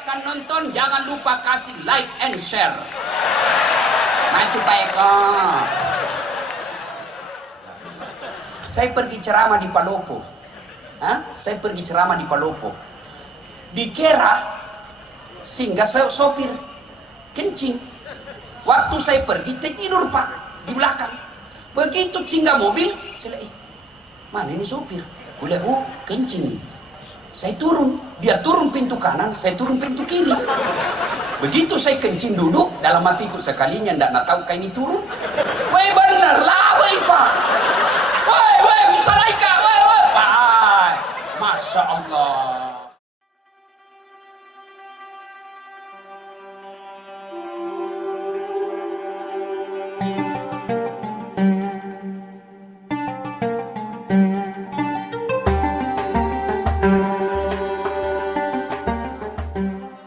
akan nonton, jangan lupa kasih like and share. Maju Pak Eko. Saya pergi ceramah di Palopo. Saya pergi ceramah di Palopo. Dikira singgah sopir kencing. Waktu saya pergi, tidur Pak di belakang. Begitu singgah mobil, saya lihat, mana ini sopir? Gue lihat, oh kencing nih. Saya turun, dia turun pintu kanan, saya turun pintu kiri. Begitu saya kencing duduk, dalam hatiku sekalinya ndak tahu kayak ini turun. Weh bener lah, weh Pak. Weh, Musalaika, weh. Pak, Masya Allah.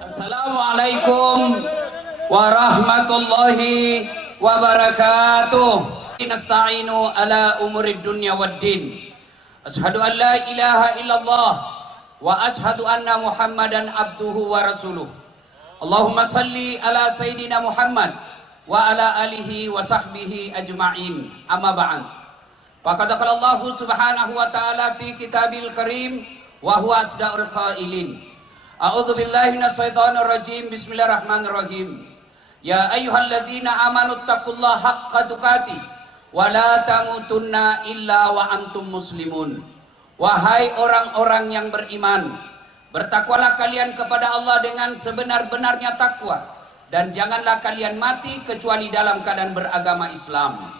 Assalamualaikum warahmatullahi wabarakatuh. Nasta'inu ala umurid dunya waddin. Ashhadu an la ilaha illallah wa ashhadu anna Muhammadan abduhu wa rasuluh. Allahumma salli ala sayyidina Muhammad wa ala alihi wa sahbihi ajma'in. Amma ba'd. Faqad qala Allah subhanahu wa ta'ala fi kitabil karim wa huwa asdaqul qailin. A'udzu billahi minasyaitonir rajim. Bismillahirrahmanirrahim. Ya ayyuhalladzina amanu taqullaha haqqa tuqatih wa la tamutunna illa wa antum muslimun. Wahai orang-orang yang beriman, bertakwalah kalian kepada Allah dengan sebenar-benarnya takwa, dan janganlah kalian mati kecuali dalam keadaan beragama Islam.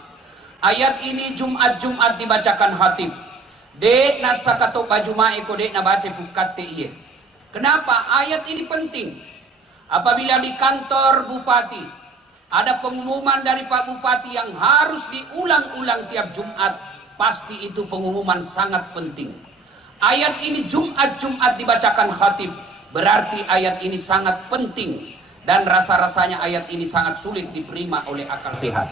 Ayat ini Jumat dibacakan khatib. Dek nasakato bajuma eko dek nabace bukatte iye. Kenapa ayat ini penting? Apabila di kantor bupati ada pengumuman dari Pak Bupati yang harus diulang-ulang tiap Jumat, pasti itu pengumuman sangat penting. Ayat ini Jumat dibacakan khatib, berarti ayat ini sangat penting, dan rasa-rasanya ayat ini sangat sulit diterima oleh akal sehat.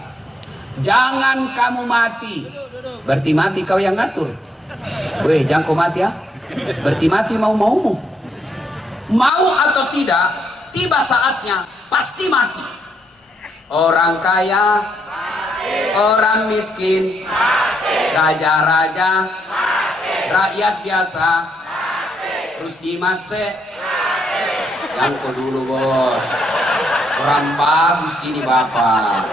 Jangan kamu mati, berarti mati kau yang ngatur. Weh, jangan kau mati ya, berarti mati mau-maumu. Mau atau tidak, tiba saatnya pasti mati. Orang kaya, mati. Orang miskin, mati. Raja-raja, mati. Rakyat biasa, mati. Terus dimase, jangko dulu bos. Orang bagus ini bapak.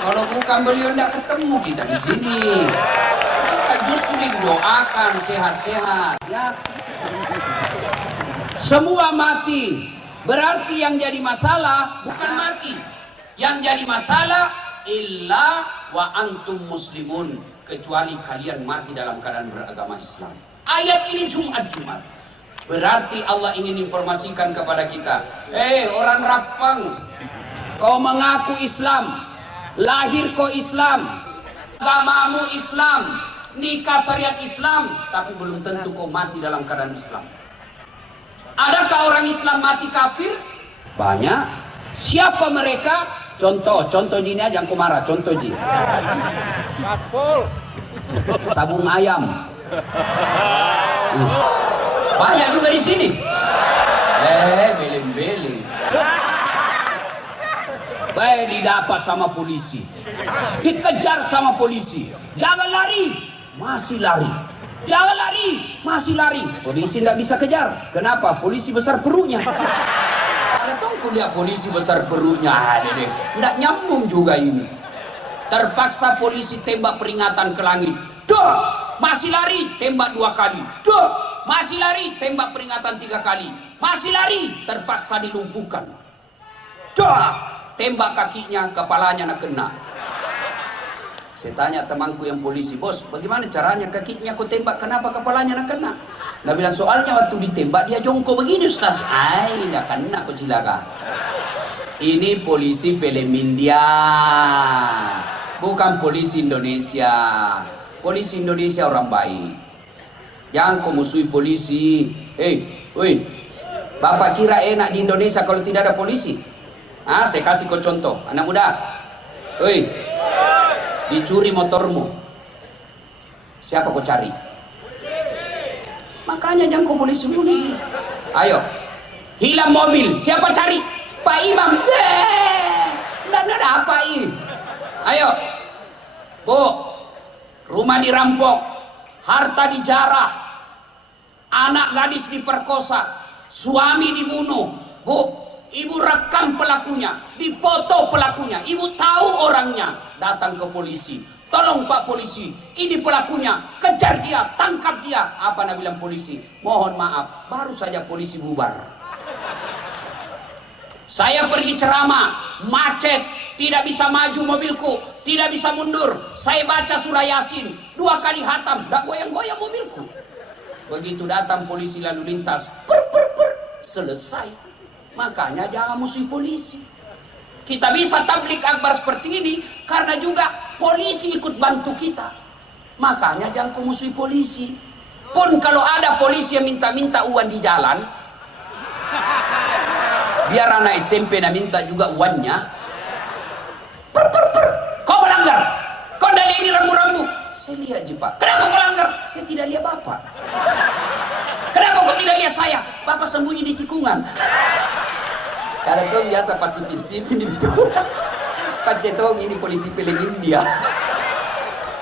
Kalau bukan beliau tidak ketemu kita di sini. Kita justru didoakan sehat-sehat ya. Semua mati, berarti yang jadi masalah bukan mati. Yang jadi masalah illa wa antum muslimun, kecuali kalian mati dalam keadaan beragama Islam. Ayat ini Jumat. Berarti Allah ingin informasikan kepada kita, orang Rapang, kau mengaku Islam, lahir kau Islam, agamamu Islam, nikah syariat Islam, tapi belum tentu kau mati dalam keadaan Islam. Adakah orang Islam mati kafir? Banyak. Siapa mereka? Contoh gini aja, aku marah. Contoh gini. Gaspol. Sabung ayam. Banyak juga di sini. Beling-beling. Baik didapat sama polisi, dikejar sama polisi. Jangan lari, masih lari. Jangan lari, masih lari. Polisi tidak bisa kejar. Kenapa? Polisi besar perutnya. Ada tahu kuliah polisi besar perutnya. Tidak nyambung juga ini. Terpaksa polisi tembak peringatan ke langit. Duh, masih lari, tembak 2 kali. Duh, masih lari, tembak peringatan 3 kali. Masih lari, terpaksa dilumpuhkan. Duh, tembak kakinya, kepalanya nak kena. Saya tanya temanku yang polisi, bos, bagaimana caranya kakinya aku tembak, kenapa kepalanya nak kena? Nah bilang, soalnya waktu ditembak dia jongkok begini Ustaz. Nggak kena aku cilaka. Ini polisi film India, bukan polisi Indonesia. Polisi Indonesia orang baik. Jangan kau musuhi polisi. Bapak kira enak di Indonesia kalau tidak ada polisi? Saya kasih kau contoh, anak muda. Dicuri motormu, siapa kau cari? Makanya jangan kau polisi. Ayo, Hilang mobil, siapa cari? Pak Imam. Nggak ada apa ini. Ayo, Bu, rumah dirampok, harta dijarah, anak gadis diperkosa, suami dibunuh. Bu, ibu rekam pelakunya, difoto pelakunya, ibu tahu orangnya, datang ke polisi. Tolong Pak polisi, ini pelakunya, kejar dia, tangkap dia. Apa nak bilang polisi? Mohon maaf, baru saja polisi bubar. Saya pergi ceramah, macet, tidak bisa maju mobilku, tidak bisa mundur. Saya baca surah Yasin, 2 kali hatam, dah goyang-goyang mobilku. Begitu datang polisi lalu lintas, selesai. Makanya jangan musuhi polisi. Kita bisa tablik akbar seperti ini karena juga polisi ikut bantu kita. Makanya jangan musuhi polisi. Pun kalau ada polisi yang minta-minta uang di jalan, biar anak SMP nak minta juga uangnya. Kau melanggar, kau dah lihat ini rambu-rambu. Saya lihat je Pak. Kenapa kau langgar? Saya tidak lihat Bapak. Kenapa kau tidak lihat saya? Bapak sembunyi di tikungan. Kalau kau biasa pasif-pasif ini tikungan. Pacetong ini polisi film India.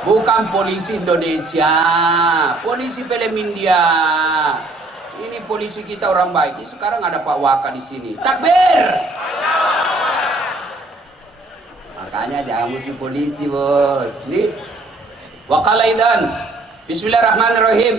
Bukan polisi Indonesia, polisi film India. Ini polisi kita orang baik. Ini sekarang ada Pak Waka di sini. Takbir. Makanya jangan musuh polisi, bos. Nih. Waqalaidan. Bismillahirrahmanirrahim.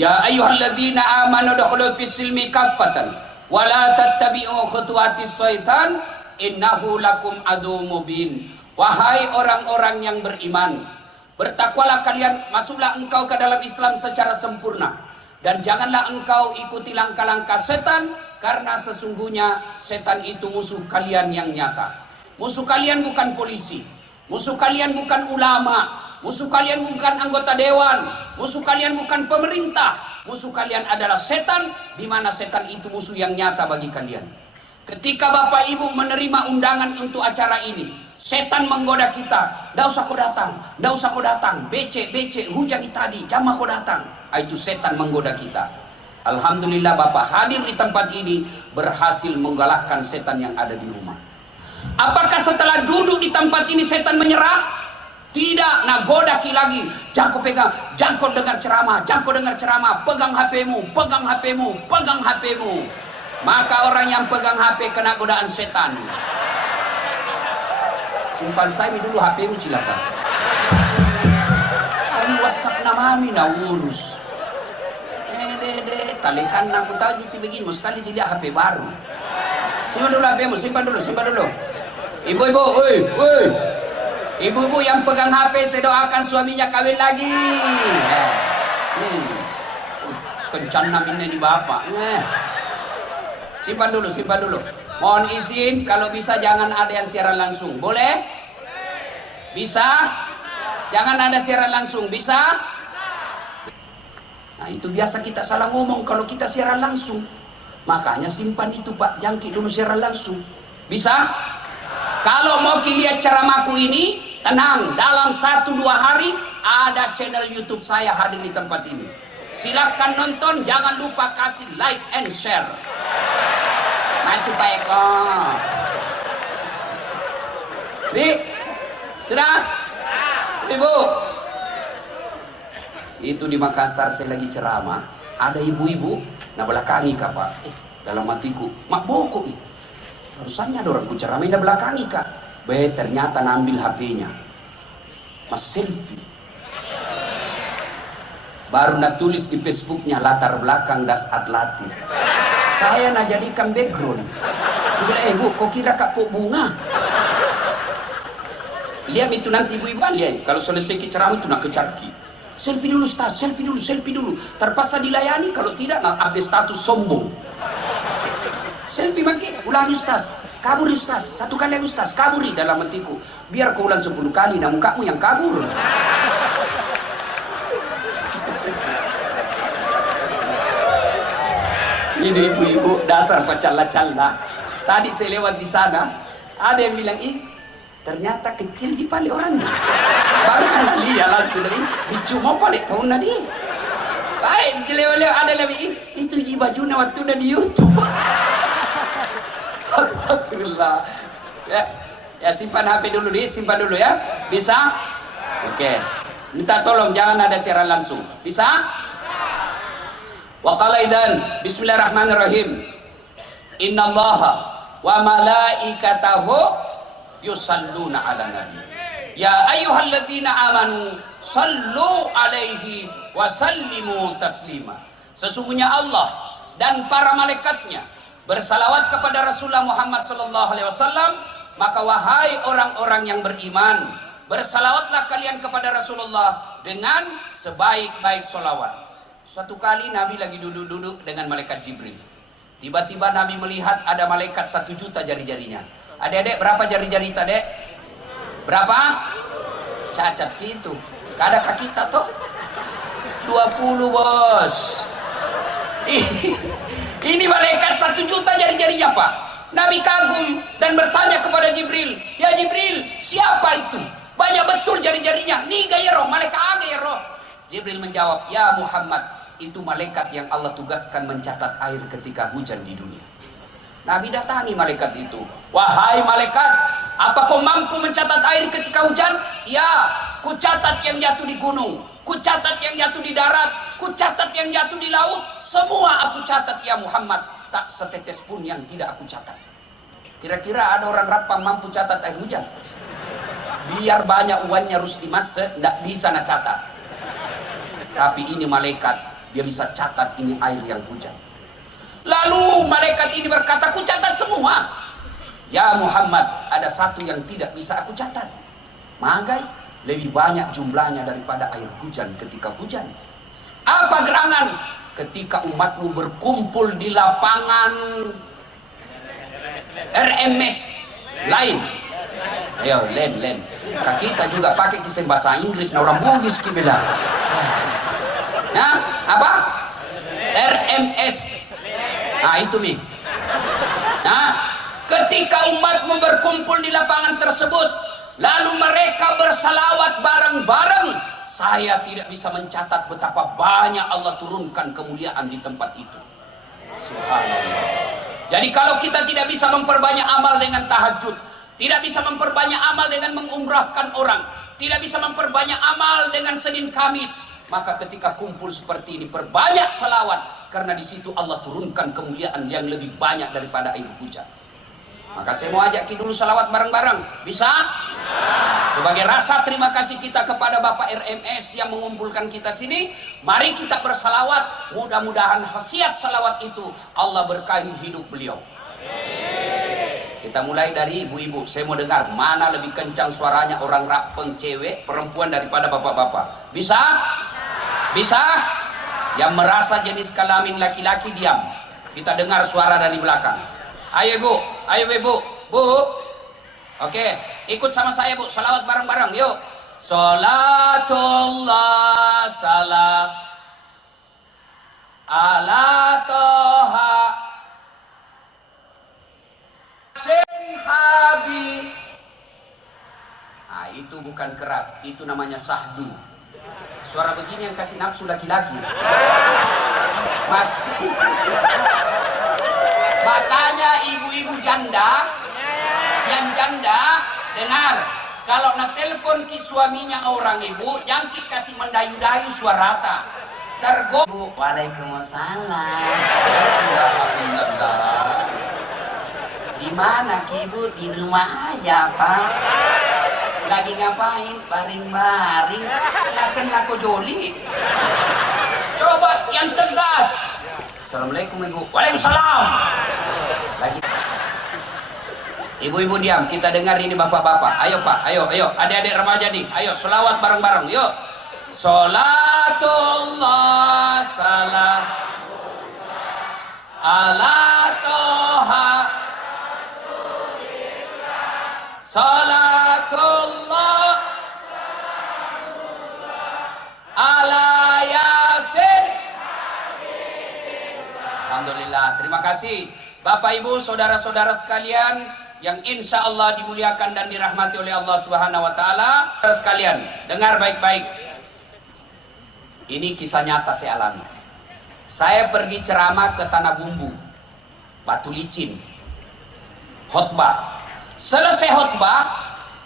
Ya ayyuhalladzina amanu dukhulu fis-silmi kaffatan wa la tattabi'u khutuwatis syaitan innahu lakum adu mubin. Wahai orang-orang yang beriman, bertakwalah kalian, masuklah engkau ke dalam Islam secara sempurna. Dan janganlah engkau ikuti langkah-langkah setan, karena sesungguhnya setan itu musuh kalian yang nyata. Musuh kalian bukan polisi, musuh kalian bukan ulama, musuh kalian bukan anggota dewan, musuh kalian bukan pemerintah. Musuh kalian adalah setan, di mana setan itu musuh yang nyata bagi kalian. Ketika Bapak Ibu menerima undangan untuk acara ini, setan menggoda kita. Nggak usah kau datang, nggak usah kau datang. Becek, hujan tadi, jamaah kau datang. Itu setan menggoda kita. Alhamdulillah Bapak hadir di tempat ini, berhasil menggalahkan setan yang ada di rumah. Apakah setelah duduk di tempat ini setan menyerah? Tidak, nah godaki lagi. Jangan kau pegang, jangan kau dengar ceramah, jangan kau dengar ceramah. Pegang HP-mu, pegang HP-mu, pegang HP-mu. Maka orang yang pegang HP kena godaan setan. Simpan saya dulu HP-mu cilaka. Saya WhatsApp namami na urus. Talikan aku tahu di begini, mau sekali dilihat HP baru. Simpan dulu HP-mu, simpan dulu, simpan dulu. Ibu-ibu, woi. Ibu-ibu yang pegang HP, saya doakan suaminya kawin lagi. Kencan namanya di bapak. Simpan dulu, simpan dulu. Mohon izin, kalau bisa jangan ada yang siaran langsung. Boleh? Bisa? Jangan ada siaran langsung. Bisa? Nah itu biasa kita salah ngomong kalau kita siaran langsung. Makanya simpan itu Pak, jangkit dulu siaran langsung. Bisa? Kalau mau lihat ceramahku ini, tenang, dalam 1-2 hari ada channel YouTube saya hadir di tempat ini. Silakan nonton, jangan lupa kasih like and share. Maju Pak Eko. Nih, sudah? Ibu. Itu di Makassar saya lagi ceramah, ada ibu-ibu, nah belakangi Kak Pak. Dalam hatiku, mak boko ih. Harusnya ada orang ku ceramahin dah belakangi Kak. Ternyata nambil HP-nya. Mas selfie. Baru nak tulis di Facebooknya latar belakang das atlatif. Saya nak jadikan background. Dia bilang, Bu, kau kira Kak kok bunga? Lihat itu nanti ibu-ibu lihat. Kalau selesai ceramah itu nak kecarki. Selfie dulu Ustaz, selfie dulu. Terpaksa dilayani, kalau tidak nak update status sombong. Selfie makin, ulangi Ustaz. Kabur Ustaz, 1 kali lagi Ustaz, kaburi dalam hatiku. Biar kau ulang 10 kali, nah mukamu yang kabur. Ini ibu-ibu dasar pacala-cala. Tadi saya lewat di sana, ada yang bilang, ternyata kecil di pali orangnya. Baru kan lihat langsung ini, dicuma pali tahun nadi. Baik, jelek-jelek ada lebih. Itu ji bajunya waktu udah di YouTube. Astagfirullah. Ya simpan HP dulu simpan dulu ya. Bisa? Oke. Minta tolong jangan ada siaran langsung. Bisa? Wa qala idzan bismillahirrahmanirrahim. Innallaha wa malaikatahu yusalluna 'alan nabi. Ya ayyuhalladzina amanu sallu 'alaihi wa sallimu taslima. Sesungguhnya Allah dan para malaikatnya bersalawat kepada Rasulullah Muhammad sallallahu alaihi wasallam, maka wahai orang-orang yang beriman, bersalawatlah kalian kepada Rasulullah dengan sebaik-baik solawat. Suatu kali Nabi lagi duduk-duduk dengan malaikat Jibril. Tiba-tiba Nabi melihat ada malaikat 1 juta jari-jarinya. Adik-adik berapa jari-jari tadi? Berapa? Cacat gitu. Adakah kita toh? 20 bos. Ini malaikat 1 juta jari-jarinya Pak. Nabi kagum dan bertanya kepada Jibril, ya Jibril, siapa itu? Banyak betul jari-jarinya. Nih gaya roh, malaikat aga ya roh. Jibril menjawab, ya Muhammad, itu malaikat yang Allah tugaskan mencatat air ketika hujan di dunia. Nabi datangi malaikat itu. Wahai malaikat, apa kau mampu mencatat air ketika hujan? Ya, ku catat yang jatuh di gunung, ku catat yang jatuh di darat, ku catat yang jatuh di laut. Semua aku catat ya Muhammad. Tak setetes pun yang tidak aku catat. Kira-kira ada orang Rapang mampu catat air hujan? Biar banyak uangnya Rusdi Mas, tidak bisa nak catat. Tapi ini malaikat, dia bisa catat ini air yang hujan. Lalu malaikat ini berkata, aku catat semua. Ya Muhammad, ada satu yang tidak bisa aku catat. Magai, lebih banyak jumlahnya daripada air hujan ketika hujan. Apa gerangan? Ketika umatmu berkumpul di lapangan RMS lain. Ayo, len. Kita juga pakai kisah bahasa Inggris, nah orang Bugis kibela. Nah, apa? RMS. Nah, itu nih. Nah, ketika umatmu berkumpul di lapangan tersebut, lalu mereka bersalawat bareng-bareng, saya tidak bisa mencatat betapa banyak Allah turunkan kemuliaan di tempat itu. Subhanallah. Jadi kalau kita tidak bisa memperbanyak amal dengan tahajud, tidak bisa memperbanyak amal dengan mengumrahkan orang, tidak bisa memperbanyak amal dengan Senin Kamis, maka ketika kumpul seperti ini perbanyak salawat, karena di situ Allah turunkan kemuliaan yang lebih banyak daripada air hujan. Maka saya mau ajak kita dulu salawat bareng-bareng. Bisa? Sebagai rasa terima kasih kita kepada Bapak RMS yang mengumpulkan kita sini, mari kita bersalawat. Mudah-mudahan khasiat salawat itu Allah berkahi hidup beliau. Kita mulai dari ibu-ibu. Saya mau dengar mana lebih kencang suaranya orang rapeng cewek, perempuan daripada bapak-bapak. Bisa? Bisa? Yang merasa jenis kelamin laki-laki diam. Kita dengar suara dari belakang. Ayo ibu, ayo ibu, bu. Oke, ikut sama saya bu, salawat bareng-bareng, yuk. Salatullah salam ala toha sin habib. Nah, itu bukan keras, itu namanya sahdu. Suara begini yang kasih nafsu laki-laki. Makanya ibu-ibu janda, yang janda, dengar, kalau nak telepon ki suaminya orang ibu, jangan ki kasih mendayu-dayu suara rata. Tergo. Waalaikumsalam. Di mana ki ibu? Di rumah aja pak. Lagi ngapain? Baring-baring. Nak kena kojoli. Coba yang tegas. Assalamualaikum ibu. Waalaikumsalam. Lagi. Ibu-ibu diam, kita dengar ini bapak-bapak. Ayo pak, ayo, adik-adik remaja nih, ayo selawat bareng-bareng, yuk. Salatullah salam ala toha salatullah ala yasin. Alhamdulillah, terima kasih Bapak Ibu, saudara-saudara sekalian yang insya Allah dimuliakan dan dirahmati oleh Allah Subhanahu wa Ta'ala. Sekalian, dengar baik-baik. Ini kisah nyata saya alami. Saya pergi ceramah ke Tanah Bumbu, Batu Licin, khotbah. Selesai khotbah,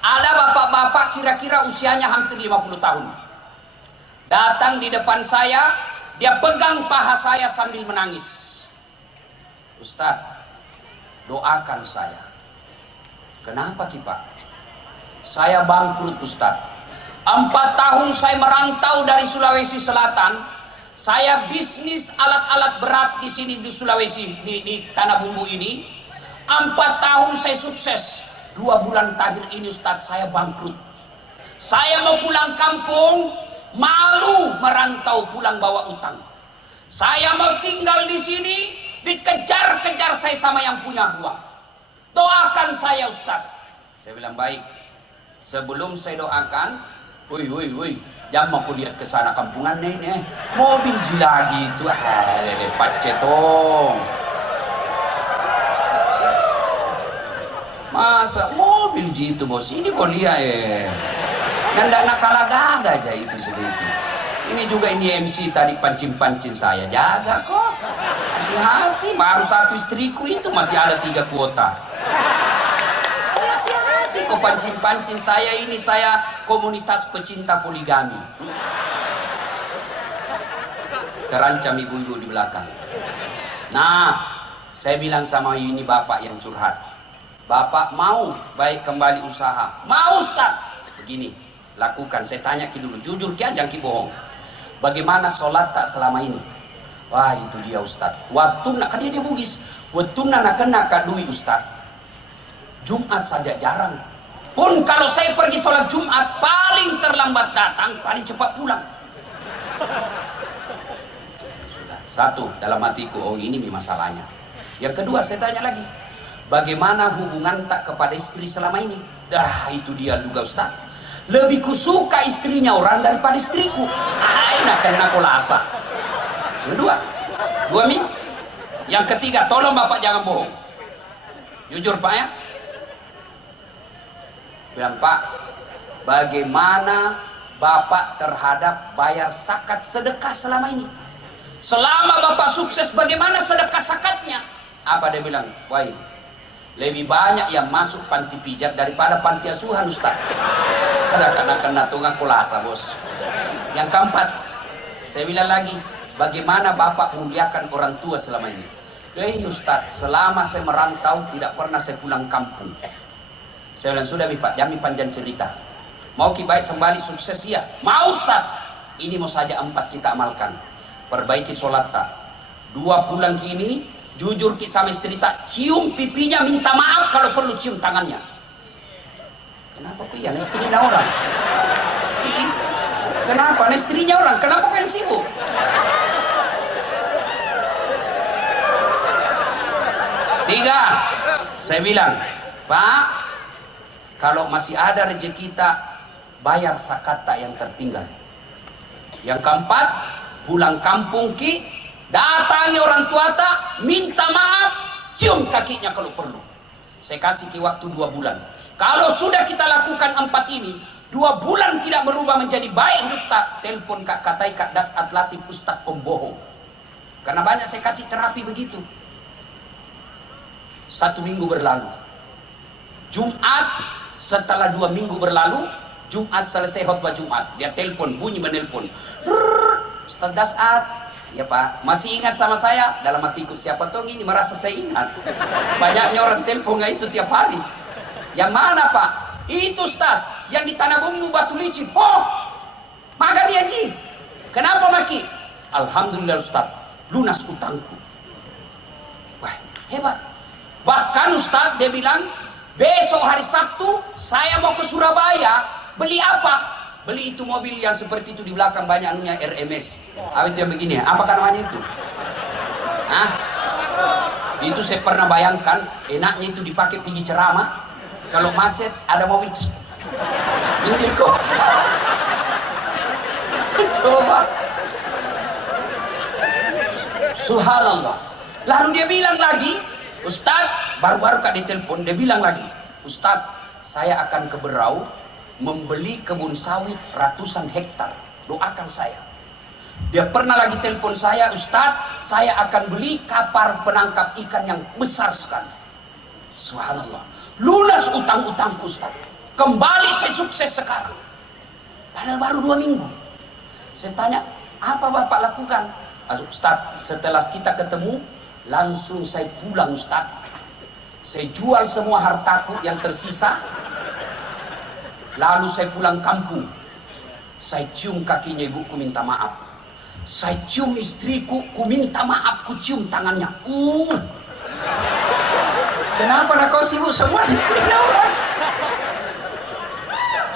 ada bapak-bapak kira-kira usianya hampir 50 tahun. Datang di depan saya, dia pegang paha saya sambil menangis. Ustaz, doakan saya. Kenapa Pak? Saya bangkrut Ustaz. 4 tahun saya merantau dari Sulawesi Selatan. Saya bisnis alat-alat berat di sini di Sulawesi, di Tanah Bumbu ini. 4 tahun saya sukses. 2 bulan terakhir ini Ustaz saya bangkrut. Saya mau pulang kampung, malu merantau pulang bawa utang. Saya mau tinggal di sini, dikejar-kejar saya sama yang punya uang. Doakan saya Ustaz. Saya bilang baik. Sebelum saya doakan, woi, jangan mau lihat ke sana kampungan nih, mau binji lagi itu, pacetong. Masa mobil gitu bos, ini kok lihat nanda nakalaga aja itu sedikit. Ini juga ini MC tadi pancing-pancing saya, jaga kok. Hati-hati, baru 1 istriku itu masih ada 3 kuota. Hati-hati kok pancing-pancing saya ini, saya komunitas pecinta poligami. Terancam ibu-ibu di belakang. Nah, saya bilang sama ini bapak yang curhat. Bapak mau baik kembali usaha? Mau Ustaz. Begini, lakukan. Saya tanya dulu, jujur kian jangan bohong. Bagaimana sholat tak selama ini? Wah itu dia Ustaz. Waktu nak kan dia Bugis. Waktu nak kena duit Ustaz. Jumat saja jarang. Pun kalau saya pergi sholat Jumat paling terlambat datang, paling cepat pulang. Sudah. Satu dalam hatiku, oh ini masalahnya. Yang kedua saya tanya lagi. Bagaimana hubungan tak kepada istri selama ini? Dah itu dia juga Ustaz. Lebih kusuka istrinya orang daripada istriku. Nak kena kolasa. Kedua, 2 minggu. Yang ketiga, tolong bapak jangan bohong. Jujur pak ya. Bilang pak, bagaimana bapak terhadap bayar zakat sedekah selama ini? Selama bapak sukses, bagaimana sedekah zakatnya? Apa dia bilang? Wah, lebih banyak yang masuk panti pijat daripada panti asuhan Ustaz. Ada kena tungang kulasa bos. Yang keempat, saya bilang lagi, bagaimana bapak muliakan orang tua selama ini? Ustaz, selama saya merantau tidak pernah saya pulang kampung. Saya bilang sudah pak, jangan panjang cerita. Mau baik kembali sukses ya? Mau Ustaz. Ini mau saja 4 kita amalkan. Perbaiki sholat tak. 2 bulan kini, jujur sama istri tak, cium pipinya, minta maaf kalau perlu cium tangannya. Kenapa kok ya istrinya orang? Kenapa istrinya orang? Kenapa kok yang sibuk? Tiga, saya bilang, Pak, kalau masih ada rezeki kita, bayar zakat tak yang tertinggal. Yang keempat, pulang kampung ki, datangi orang tua tak, minta maaf, cium kakinya kalau perlu. Saya kasih ki waktu 2 bulan. Kalau sudah kita lakukan 4 ini, 2 bulan tidak berubah menjadi baik hidup tak, telepon kak katai kak das atlatif ustaz pembohong. Karena banyak saya kasih terapi begitu. 1 minggu berlalu. Jumat setelah 2 minggu berlalu, Jumat selesai khutbah Jumat, dia telepon, bunyi menelpon. Ustaz Dasat, ya Pak, masih ingat sama saya? Dalam hatiku, siapa tahu ini merasa saya ingat. Banyaknya orang telepon nggak itu tiap hari. Yang mana Pak? Itu Ustaz, yang di Tanah Bumbu Batu Licin. Oh, maka dia Ji. Kenapa Maki? Alhamdulillah Ustaz, lunas utangku. Wah, hebat. Bahkan Ustaz dia bilang, besok hari Sabtu saya mau ke Surabaya. Beli apa? Beli itu mobil yang seperti itu di belakang banyak anunya RMS. Apa itu yang begini? Apakah namanya itu? Hah? Itu saya pernah bayangkan, enaknya itu dipakai pergi ceramah. Kalau macet ada mobil. Minggir kok. Coba. Subhanallah. Lalu dia bilang lagi, Ustaz, baru-baru kak ditelepon, dia bilang lagi, Ustaz, saya akan ke Berau membeli kebun sawit ratusan hektar. Doakan saya. Dia pernah lagi telepon saya, Ustadz, saya akan beli kapal penangkap ikan yang besar sekali. Subhanallah. Lunas utang-utangku, Ustadz. Kembali saya sukses sekarang. Padahal baru 2 minggu. Saya tanya, apa Bapak lakukan? Ustadz, setelah kita ketemu, langsung saya pulang, Ustadz. Saya jual semua hartaku yang tersisa. Lalu saya pulang kampung. Saya cium kakinya ibuku, minta maaf. Saya cium istriku, ku minta maaf, ku cium tangannya. Kenapa nak kau sibuk semua istrinya orang?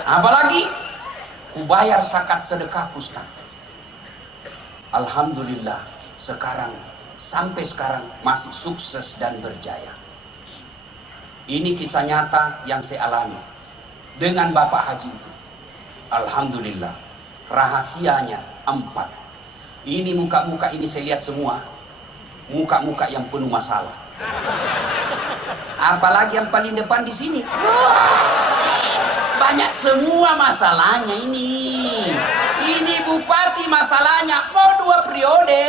Apalagi ku bayar zakat sedekah, Ustaz. Alhamdulillah, sampai sekarang masih sukses dan berjaya. Ini kisah nyata yang saya alami dengan Bapak Haji itu. Alhamdulillah, rahasianya 4. Ini muka-muka ini saya lihat semua muka-muka yang penuh masalah. Apalagi yang paling depan di sini. Banyak semua masalahnya ini. Ini bupati masalahnya mau 2 periode.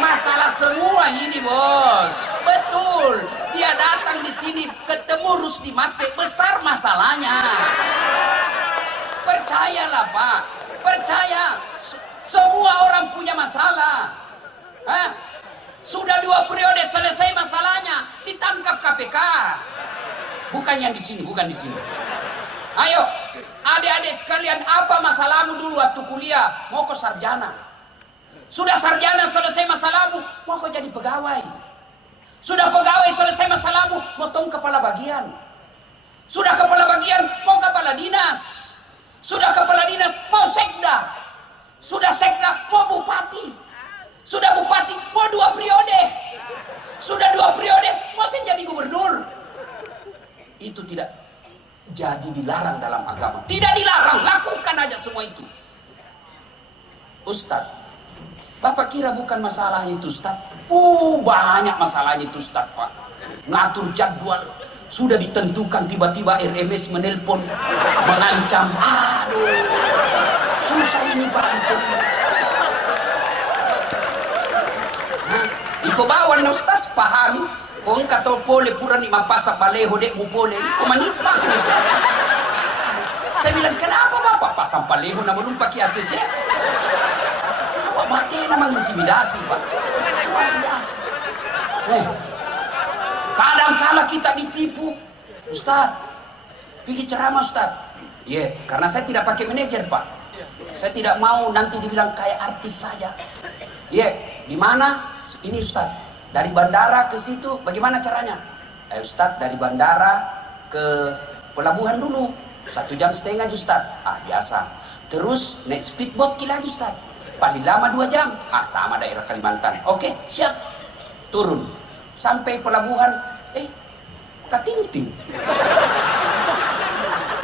Masalah semua ini, Bos. Betul. Dia datang di sini ketemu Rusdi Masih, besar masalahnya. Percayalah, Pak. Percaya. Semua orang punya masalah. Sudah 2 periode selesai masalahnya, ditangkap KPK. Bukan yang di sini, bukan di sini. Ayo, adik-adik sekalian, apa masalahmu dulu waktu kuliah? Mau ke sarjana. Sudah sarjana selesai masalahmu, mau kau jadi pegawai. Sudah pegawai selesai masalahmu, mau tong kepala bagian. Sudah kepala bagian, mau kepala dinas. Sudah kepala dinas, mau sekda. Sudah sekda, mau bupati. Sudah bupati, mau 2 periode. Sudah 2 periode, mau jadi gubernur. Itu tidak jadi dilarang dalam agama. Tidak dilarang, lakukan aja semua itu. Ustadz, Bapak kira bukan masalah itu, Ustadz? Banyak masalahnya itu, Ustadz, Pak. Ngatur jadwal. Sudah ditentukan, tiba-tiba RMS menelpon, mengancam. Aduh, susah ini, Pak. Iko bawan na Ustaz, pahami. Kung kato pole pura ni mapasa paleho dek mo pole. Iko manipah na Ustaz. Saya bilang, kenapa Bapak pasang paleho na belum pakai ACC? Awak bakal namang intimidasi, Pak. Luar biasa. Kadang-kala kita ditipu. Ustaz, pergi ceramah Ustaz. Iya, karena saya tidak pakai manajer, Pak. Saya tidak mau nanti dibilang kayak artis saja. Iya, di mana? Ini Ustaz, dari bandara ke situ bagaimana caranya? Ustaz, dari bandara ke pelabuhan dulu 1,5 jam Ustaz. Biasa. Terus naik speedboat lagi Ustaz, paling lama 2 jam. Sama daerah Kalimantan. Oke, siap. Turun sampai pelabuhan, Katinting.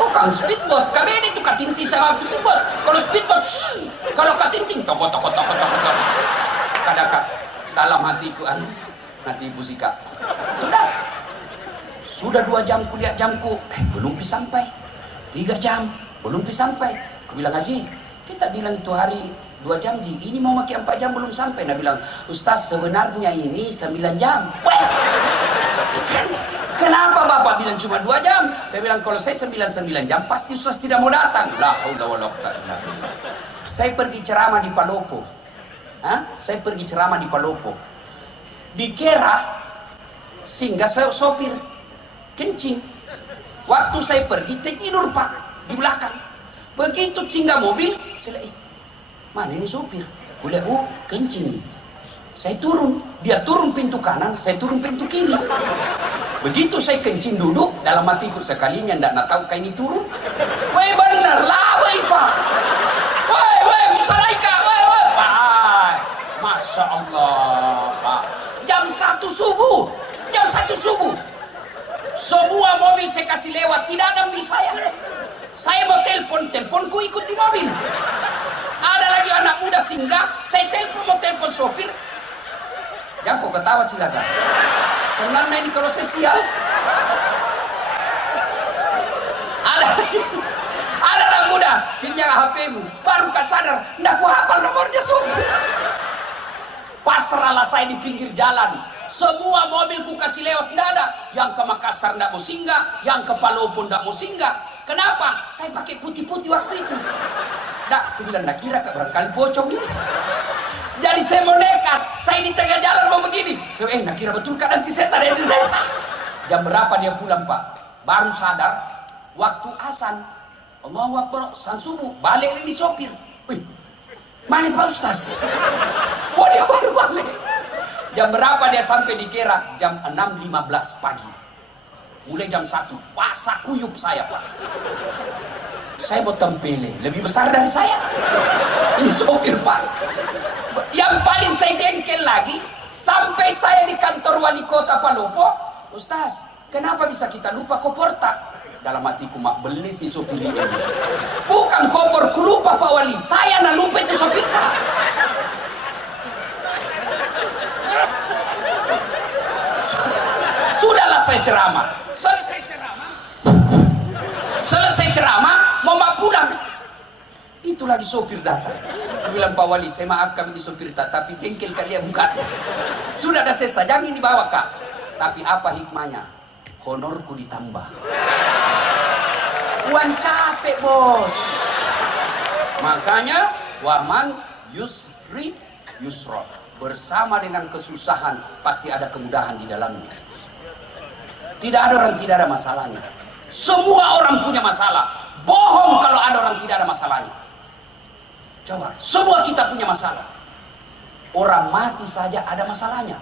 Bukan speedboat, kami ini tuh Katinting sama speedboat. Kalau speedboat, kalau Katinting toko. Kadang-kadang dalam hatiku, nanti Ibu Sika. Sudah 2 jam kuliah jamku, belum sampai. 3 jam, belum sampai. Aku bilang, Haji, kita bilang itu hari 2 jam, Ji. Ini mau pakai 4 jam belum sampai. Nah bilang, Ustaz sebenarnya ini 9 jam. Kenapa Bapak bilang cuma 2 jam? Dia bilang, kalau saya 9 jam, pasti Ustaz tidak mau datang. La haula wala quwwata illa billah. Saya pergi ceramah di Palopo. Saya pergi ceramah di Palopo. Dikira singgah saya sopir kencing. Waktu saya pergi tidur Pak di belakang. Begitu singgah mobil, saya lihat, mana ini sopir? Kulihat, kencing. Saya turun, dia turun pintu kanan, saya turun pintu kiri. Begitu saya kencing duduk, dalam hatiku sekalinya ndak tahu kayak ini turun. Weh benar lah, weh Pak. Weh, Musalaika, weh. Masya Allah, Pak. Jam 1 subuh. Semua mobil saya kasih lewat, tidak ada mobil saya. Saya mau teleponku ikut di mobil. Ada lagi anak muda singgah, saya mau telepon sopir. Jangan kok ketawa silakan. Sebenarnya ini kalau saya sial. Ada anak muda, pinjam HP-mu, baru kau sadar, nggak ku hafal nomornya sopir. Pasrahlah saya di pinggir jalan. Semua mobil ku kasih lewat, nggak ada. Yang ke Makassar nggak mau singgah, yang ke Palopo nggak mau singgah. Kenapa? Saya pakai putih-putih waktu itu. Nggak, aku bilang, nggak kira barangkali pocong ini. Jadi saya mau nekat, saya di tengah jalan mau begini. Saya, nggak kira betul kan nanti saya tarik di dalam. Jam berapa dia pulang, Pak? Baru sadar, waktu azan. Allahu Akbar, san subuh, balik lagi sopir. Wih, mana Pak Ustaz? Oh, dia baru balik. Jam berapa dia sampai di Kera? Jam 6.15 pagi. Mulai jam 1, pasak kuyup saya, Pak. Saya mau tempelin, lebih besar dari saya. Ini sopir, Pak. Yang paling saya jengkel lagi, sampai saya di kantor wali kota Palopo, Ustaz, kenapa bisa kita lupa koporta? Dalam hatiku, mak beli si sopir ini. Bukan kopor, ku lupa Pak Wali. Saya nak lupa itu sopirnya. Sudahlah saya ceramah. Selesai ceramah, mau mak pulang. Itu lagi sopir datang. Aku bilang, Pak Wali, saya maafkan ini sopir tak, tapi jengkel kalian bukan. Sudah ada selesai, jangan dibawa Kak. Tapi apa hikmahnya? Honorku ditambah. Uang capek, bos. Makanya waman yusri yusro. Bersama dengan kesusahan pasti ada kemudahan di dalamnya. Tidak ada orang tidak ada masalahnya. Semua orang punya masalah. Bohong kalau ada orang tidak ada masalahnya. Coba, semua kita punya masalah. Orang mati saja ada masalahnya.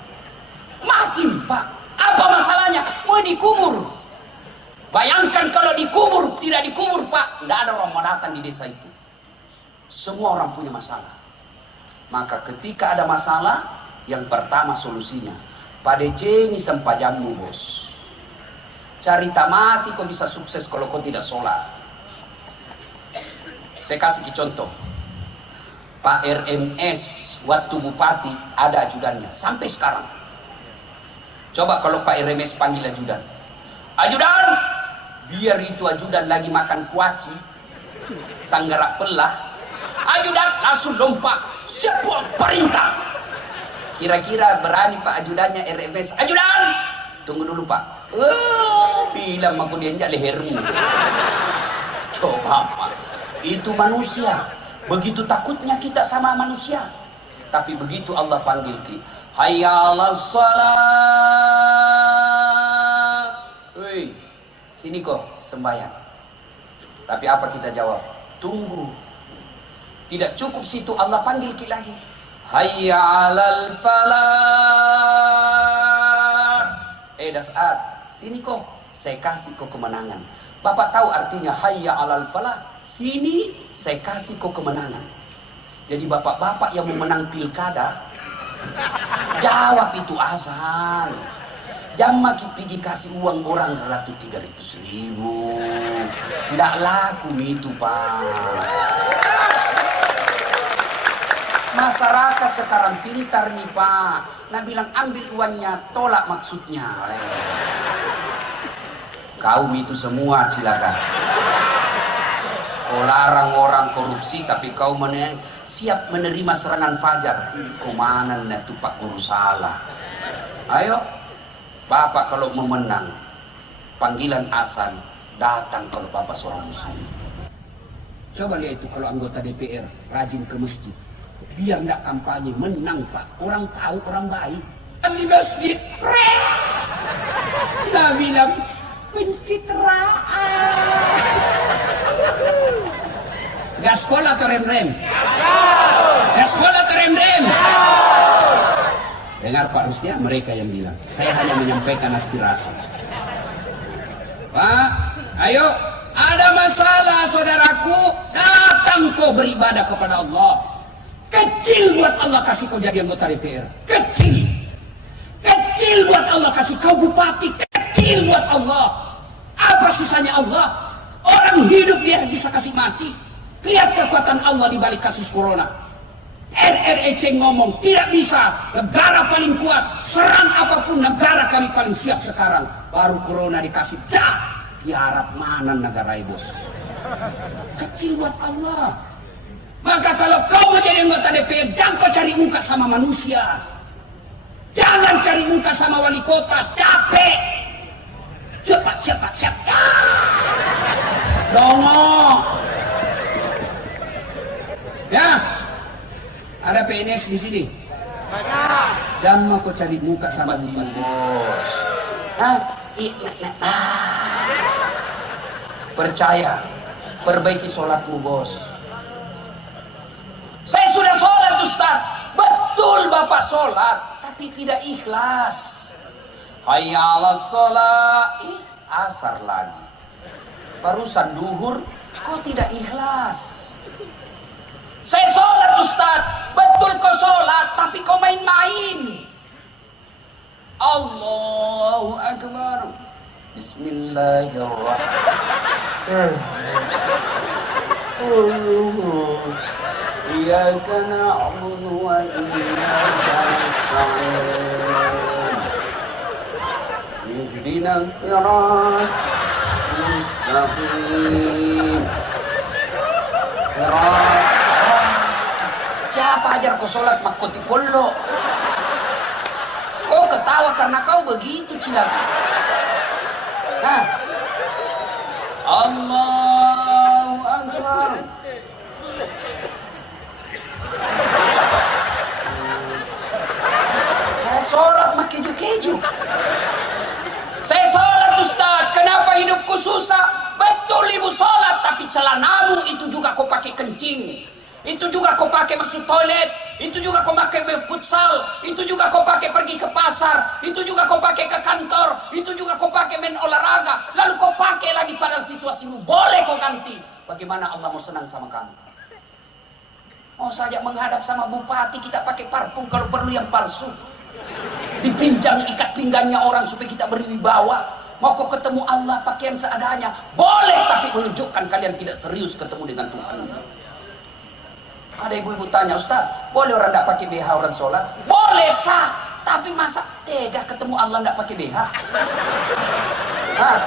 Mati, Pak. Apa masalahnya? Mau dikubur. Bayangkan kalau dikubur, tidak dikubur, Pak. Tidak ada orang mau datang di desa itu. Semua orang punya masalah. Maka ketika ada masalah, yang pertama solusinya. Pada jeni sempajamu, bos. Cari tamati kau bisa sukses kalau kau tidak sholat. Saya kasih contoh. Pak RMS, waktu bupati, ada ajudannya. Sampai sekarang. Coba kalau Pak RMS panggil ajudan. Ajudan! Biar itu ajudan lagi makan kuaci, sanggarak pelah, ajudan langsung lompat, sebuah perintah. Kira-kira berani Pak ajudannya RMS? Ajudan! Tunggu dulu Pak. Bilang aku diinjak lehermu. Coba Pak, itu manusia. Begitu takutnya kita sama manusia. Tapi begitu Allah panggil kita, hayya 'alas shalah. Woi, sini kok sembahyang. Tapi apa kita jawab? Tunggu. Tidak cukup situ, Allah panggil kita lagi. Hayya 'alal falah. Das'at, sini kok. Saya kasih kau kemenangan. Bapak tahu artinya hayya 'alal falah? Sini saya kasih kau kemenangan. Jadi bapak-bapak yang memenang pilkada, jawab itu azan. Jangan pergi kasih uang orang 300.000. Tidak laku itu, Pak. Masyarakat sekarang pintar nih, Pak. Nah bilang ambil uangnya, tolak maksudnya. Kaum itu semua silakan. Kau larang orang korupsi, tapi kau siap menerima serangan fajar. Kemana tuh Pak Guru salah? Ayo. Bapak kalau mau menang, panggilan azan, datang kalau Bapak seorang muslim. Coba lihat itu kalau anggota DPR rajin ke masjid. Biar enggak kampanye, menang Pak. Orang tahu orang baik. Di masjid, nah bilang pencitraan. Gaspol atau rem-rem? Gaspol atau rem-rem? Dengar Pak Rusdia, mereka yang bilang. Saya hanya menyampaikan aspirasi. Pak, ayo. Ada masalah saudaraku, datang kau beribadah kepada Allah. Kecil buat Allah kasih kau jadi anggota DPR. Kecil. Kecil buat Allah kasih kau bupati. Kecil buat Allah. Apa sisanya Allah? Orang hidup dia bisa kasih mati. Lihat kekuatan Allah di balik kasus corona. RREC ngomong tidak bisa, negara paling kuat, serang apapun negara kami paling siap sekarang. Baru corona dikasih dah, diharap mana negara bos. Kecil buat Allah. Maka kalau kau mau jadi anggota DPR, jangan kau cari muka sama manusia. Jangan cari muka sama wali kota, capek. Cepat. Dongok. Ya. Ada PNS di sini. Dan mau kau cari muka sama teman bos. Percaya, perbaiki sholatmu bos. Saya sudah sholat Ustaz. Betul Bapak sholat, tapi tidak ikhlas. Hayya 'alas sholat, asar lagi. Barusan duhur, kau tidak ikhlas. Saya sholat Ustaz, betul kau sholat, tapi kau main-main. Allahu Akbar. Bismillahirrahmanirrahim. Iyyaka na'budu wa iyyaka nasta'in. Ihdinas siratal mustaqim. Siapa ajar kau sholat makoti kollo? Kau ketawa karena kau begitu cilaka. Nah, Allahu Akbar. Sholat mak keju-keju. Saya sholat Ustaz, kenapa hidupku susah? Betul ibu sholat, tapi celanamu itu juga kau pakai kencing. Itu juga kau pakai masuk toilet. Itu juga kau pakai futsal. Itu juga kau pakai pergi ke pasar. Itu juga kau pakai ke kantor. Itu juga kau pakai main olahraga. Lalu kau pakai lagi pada situasimu. Boleh kau ganti. Bagaimana Allah mau senang sama kamu? Mau saja menghadap sama bupati kita pakai parfum kalau perlu yang palsu. Dipinjam ikat pinggangnya orang supaya kita berwibawa. Mau kau ketemu Allah pakaian seadanya. Boleh, tapi menunjukkan kalian tidak serius ketemu dengan Tuhan. Ada ibu-ibu tanya, Ustaz, boleh orang tidak pakai BH orang sholat? Boleh sah, tapi masa tega ketemu Allah tidak pakai BH? Hah?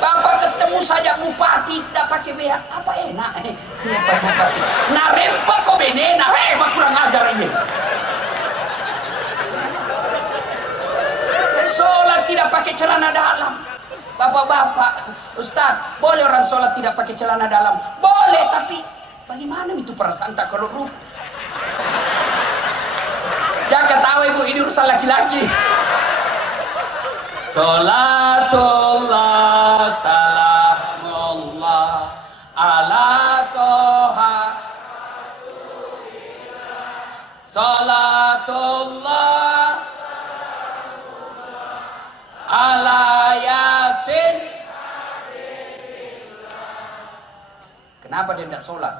Bapak ketemu saja bupati tidak pakai BH, apa enak? Bupati. Nah rempak kok benena, mak kurang ajar ini. Sholat tidak pakai celana dalam. Bapak-bapak, Ustaz, boleh orang sholat tidak pakai celana dalam? Boleh, tapi bagaimana itu perasaan tak kalau ruku? Jangan ketawa ibu, ini urusan laki-laki. Salatullah salamullah ala toha. Salatullah ala yasin. Kenapa dia tidak sholat?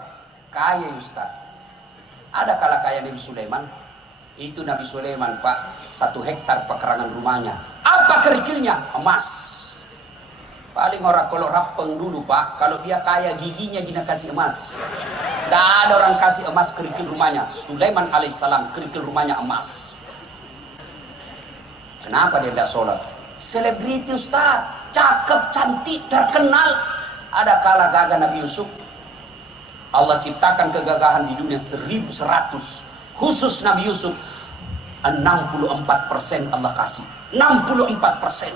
Kaya Ustaz. Ada kala kaya Nabi Sulaiman. Itu Nabi Sulaiman Pak, 1 hektar pekarangan rumahnya. Apa kerikilnya? Emas. Paling orang kalau rapeng dulu Pak, kalau dia kaya giginya gina kasih emas. Tidak ada orang kasih emas kerikil rumahnya. Sulaiman alaihissalam kerikil rumahnya emas. Kenapa dia tidak sholat? Selebriti Ustaz, cakep, cantik, terkenal. Ada kala gagah Nabi Yusuf. Allah ciptakan kegagahan di dunia 1100. Khusus Nabi Yusuf 64% Allah kasih. 64%.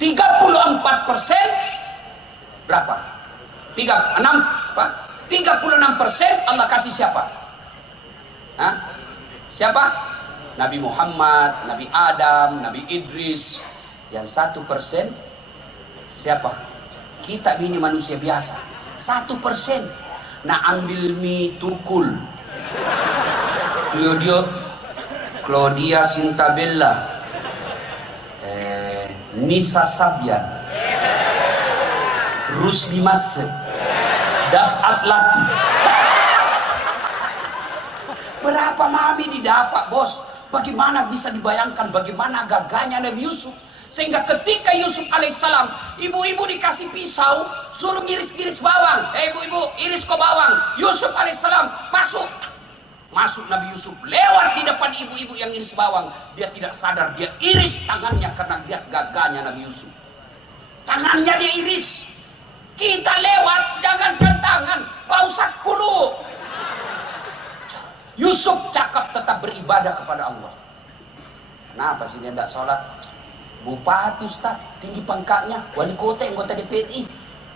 34% berapa? 36% Allah kasih siapa? Hah? Siapa? Nabi Muhammad, Nabi Adam, Nabi Idris. Yang 1% siapa? Kita ini manusia biasa. 1%. Nah ambil mie tukul. Claudia Sintabella, Nisa Sabian, Rusdi Masjid, Das Atlati. Berapa mami didapat bos? Bagaimana bisa dibayangkan bagaimana gagahnya Nabi Yusuf? Sehingga ketika Yusuf alaihissalam, ibu-ibu dikasih pisau, suruh ngiris-ngiris bawang. Ibu-ibu, iris kok bawang. Yusuf alaihissalam masuk Nabi Yusuf lewat di depan ibu-ibu yang iris bawang. Dia tidak sadar, dia iris tangannya karena lihat gagahnya Nabi Yusuf. Tangannya dia iris. Kita lewat, jangankan tangan, bau sakulu. Yusuf cakap tetap beribadah kepada Allah. Kenapa sih dia tidak sholat? Bupati Ustaz, tinggi pangkatnya, wali kota, anggota DPRI.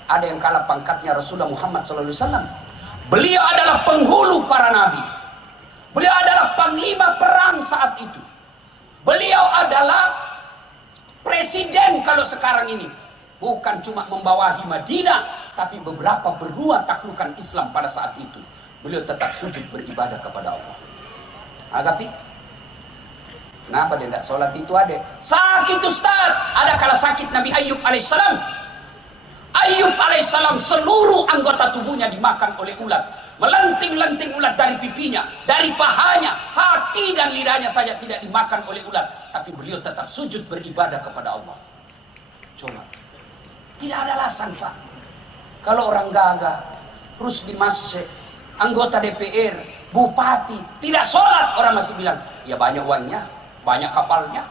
Ada yang kalah pangkatnya Rasulullah Muhammad SAW. Beliau adalah penghulu para nabi. Beliau adalah panglima perang saat itu. Beliau adalah presiden kalau sekarang ini. Bukan cuma membawahi Madinah, tapi beberapa berdua taklukan Islam pada saat itu. Beliau tetap sujud beribadah kepada Allah. Agapi, kenapa dia tidak sholat itu adek? Sakit Ustaz. Ada kala sakit Nabi Ayub alaihissalam. Ayub alaihissalam seluruh anggota tubuhnya dimakan oleh ulat. Melenting-lenting ulat dari pipinya, dari pahanya, hati dan lidahnya saja tidak dimakan oleh ulat. Tapi beliau tetap sujud beribadah kepada Allah. Coba. Tidak ada alasan Pak. Kalau orang gagah, terus di masjid, anggota DPR, bupati, tidak sholat, orang masih bilang, ya banyak uangnya, banyak kapalnya,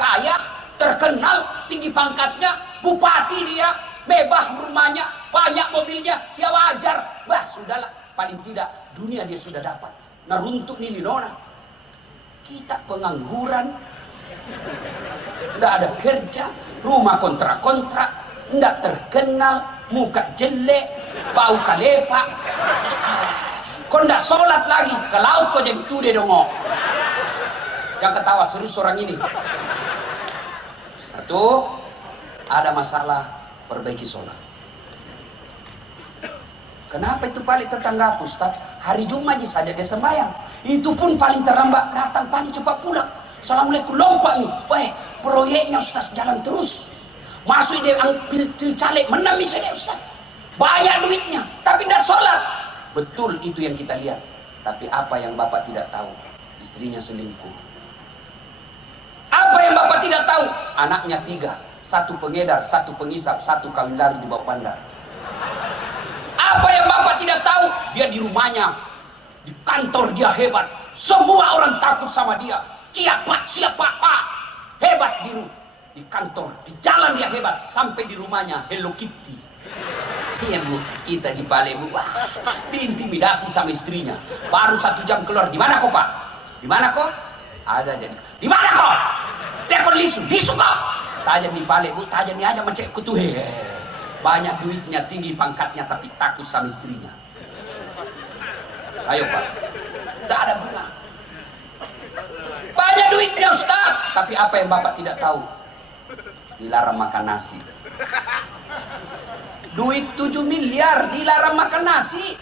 kaya, terkenal, tinggi pangkatnya, bupati dia, bebas rumahnya, banyak mobilnya, ya wajar. Bah, sudahlah, paling tidak dunia dia sudah dapat. Nah, runtuh ini nona. Kita pengangguran, tidak ada kerja, rumah kontrak-kontrak, tidak terkenal, muka jelek, bau kalepak. Kau tidak sholat lagi, ke laut kau jadi tude dongok. Yang ketawa serius orang ini. Satu, ada masalah, perbaiki sholat. Kenapa itu paling tetangga Ustaz? Hari Jumat saja dia sembahyang. Itu pun paling terlambat datang, paling cepat pulang. Assalamualaikum, lompat nih. Wah, proyeknya Ustaz jalan terus. Masuk dia ambil caleg, menang misalnya Ustaz. Banyak duitnya, tapi tidak sholat. Betul itu yang kita lihat. Tapi apa yang Bapak tidak tahu? Istrinya selingkuh. Apa yang Bapak tidak tahu? Anaknya 3. 1 pengedar, 1 pengisap, 1 kawin lari di bawah bandar. Apa yang Bapak tidak tahu? Dia di rumahnya, di kantor dia hebat. Semua orang takut sama dia. Siapa Pak? Hebat di kantor, di jalan dia hebat. Sampai di rumahnya Hello Kitty. Iya Bu, kita Jipale Bu. Wah, diintimidasi sama istrinya. Baru 1 jam keluar. Di mana kau Pak? Di mana kau? Ada jadi. Di mana kau? Telepon lisu kau. Tajam di Pale Bu, tajam aja mencek kutu. Banyak duitnya, tinggi pangkatnya, tapi takut sama istrinya. Ayo Pak, tidak ada guna. Banyak duitnya Ustaz, tapi apa yang Bapak tidak tahu? Dilarang makan nasi. Duit 7 miliar dilarang makan nasi.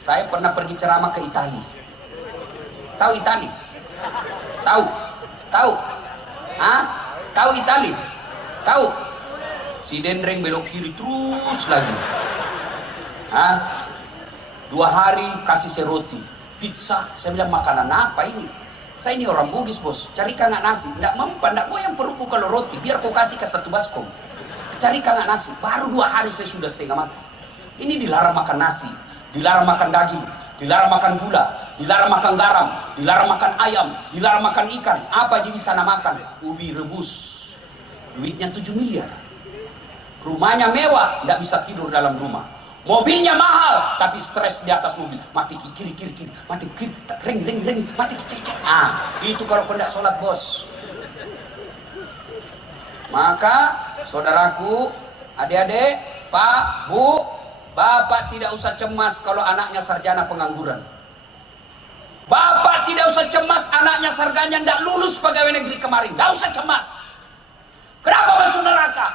Saya pernah pergi ceramah ke Italia. Tahu Italia? Tahu? Hah? Tahu Italia? Tahu? Si Dendreng belok kiri terus lagi. Hah? 2 hari kasih saya roti, pizza. Saya bilang, makanan apa ini? Saya ini orang Bugis bos, carikan nggak nasi. Nggak mempan, nggak goyang perutku kalau roti. Biar kau kasih ke 1 baskom. Carikan nggak nasi. Baru 2 hari saya sudah setengah mati. Ini dilarang makan nasi, dilarang makan daging, dilarang makan gula, dilarang makan garam, dilarang makan ayam, dilarang makan ikan. Apa aja di sana makan? Ubi rebus. Duitnya 7 miliar. Rumahnya mewah, nggak bisa tidur dalam rumah. Mobilnya mahal, tapi stres di atas mobil. Mati kiri, mati kiri, ring, mati cek. Itu kalau kau tidak sholat bos. Maka saudaraku, adik-adik, Pak, Bu, Bapak tidak usah cemas kalau anaknya sarjana pengangguran. Bapak tidak usah cemas anaknya sarjana tidak lulus pegawai negeri kemarin. Tidak usah cemas. Kenapa masuk neraka?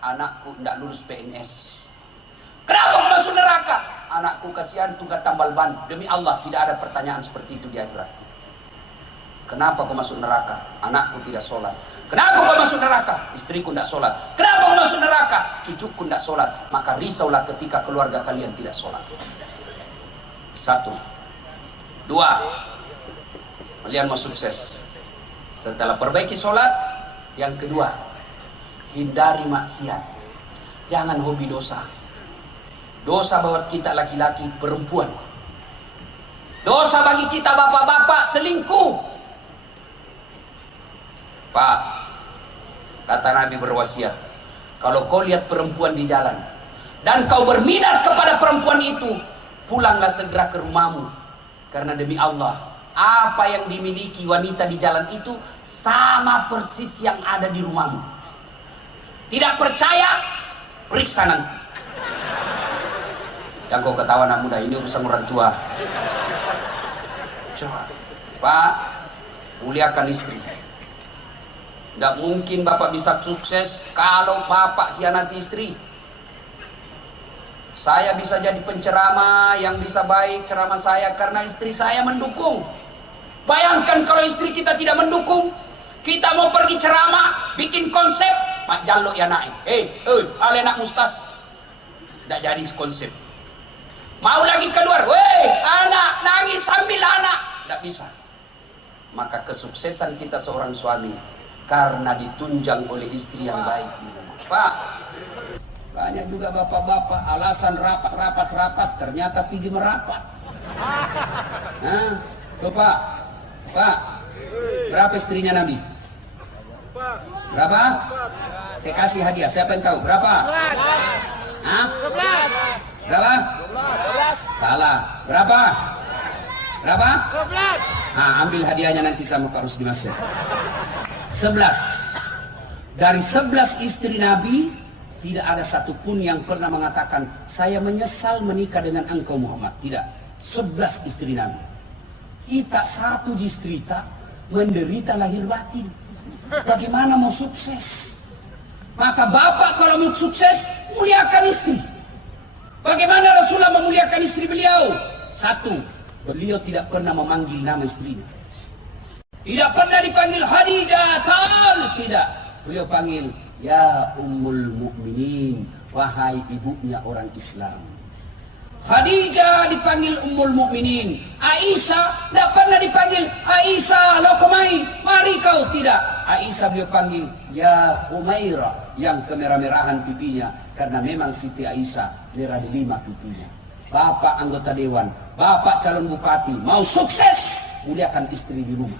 Anakku tidak lulus PNS. Kenapa masuk neraka? Anakku kasihan tugas tambal ban. Demi Allah tidak ada pertanyaan seperti itu di akhirat. Kenapa kau masuk neraka? Anakku tidak sholat. Kenapa kau masuk neraka? Istriku tidak sholat. Kenapa kau masuk neraka? Cucuku tidak sholat. Maka risaulah ketika keluarga kalian tidak sholat. 1. 2. Kalian mau sukses. Setelah perbaiki sholat, yang kedua, hindari maksiat. Jangan hobi dosa. Dosa buat kita laki-laki, perempuan. Dosa bagi kita bapak-bapak, selingkuh. Pak, kata Nabi berwasiat, Kalau kau lihat perempuan di jalan dan kau berminat kepada perempuan itu, pulanglah segera ke rumahmu. Karena demi Allah, apa yang dimiliki wanita di jalan itu sama persis yang ada di rumahmu. Tidak percaya? Periksa nanti. Yang kau ketawa anak muda, ini urusan orang tua. Coba, Pak, muliakan istri. Tidak mungkin Bapak bisa sukses kalau Bapak hianati istri. Saya bisa jadi penceramah yang bisa baik ceramah saya karena istri saya mendukung. Bayangkan kalau istri kita tidak mendukung. Kita mau pergi ceramah, bikin konsep, mak jaluk ya naik. Ale nak mustas. Tidak jadi konsep. Mau lagi keluar, anak nangis sambil anak. Tidak bisa. Maka kesuksesan kita seorang suami karena ditunjang oleh istri yang baik di rumah. Pak, banyak juga bapak-bapak alasan rapat, ternyata pergi merapat. Tuh Pak, berapa istrinya Nabi? Berapa? Saya kasih hadiah, siapa yang tahu? Berapa? 12. Berapa? 12. Salah. Berapa? 12. Ambil hadiahnya nanti sama Pak Rusdi Mas. 11. Dari 11 istri Nabi, tidak ada satupun yang pernah mengatakan saya menyesal menikah dengan engkau Muhammad. Tidak. 11 istri Nabi. Kita satu distrita menderita lahir batin. Bagaimana mau sukses? Maka bapak kalau mau sukses, muliakan istri. Bagaimana Rasulullah memuliakan istri beliau? Satu, beliau tidak pernah memanggil nama istrinya. Tidak pernah dipanggil Khadijah, tidak. Beliau panggil ya Ummul Mukminin, wahai ibunya orang Islam. Khadijah dipanggil Ummul Mukminin. Aisyah tidak pernah dipanggil Aisyah lokomai, mari kau, tidak. Aisyah beliau panggil ya Humaira, yang kemerah-merahan pipinya karena memang Siti Aisyah merah di 5 pipinya. Bapak anggota dewan, bapak calon bupati, mau sukses, muliakan istri di rumah.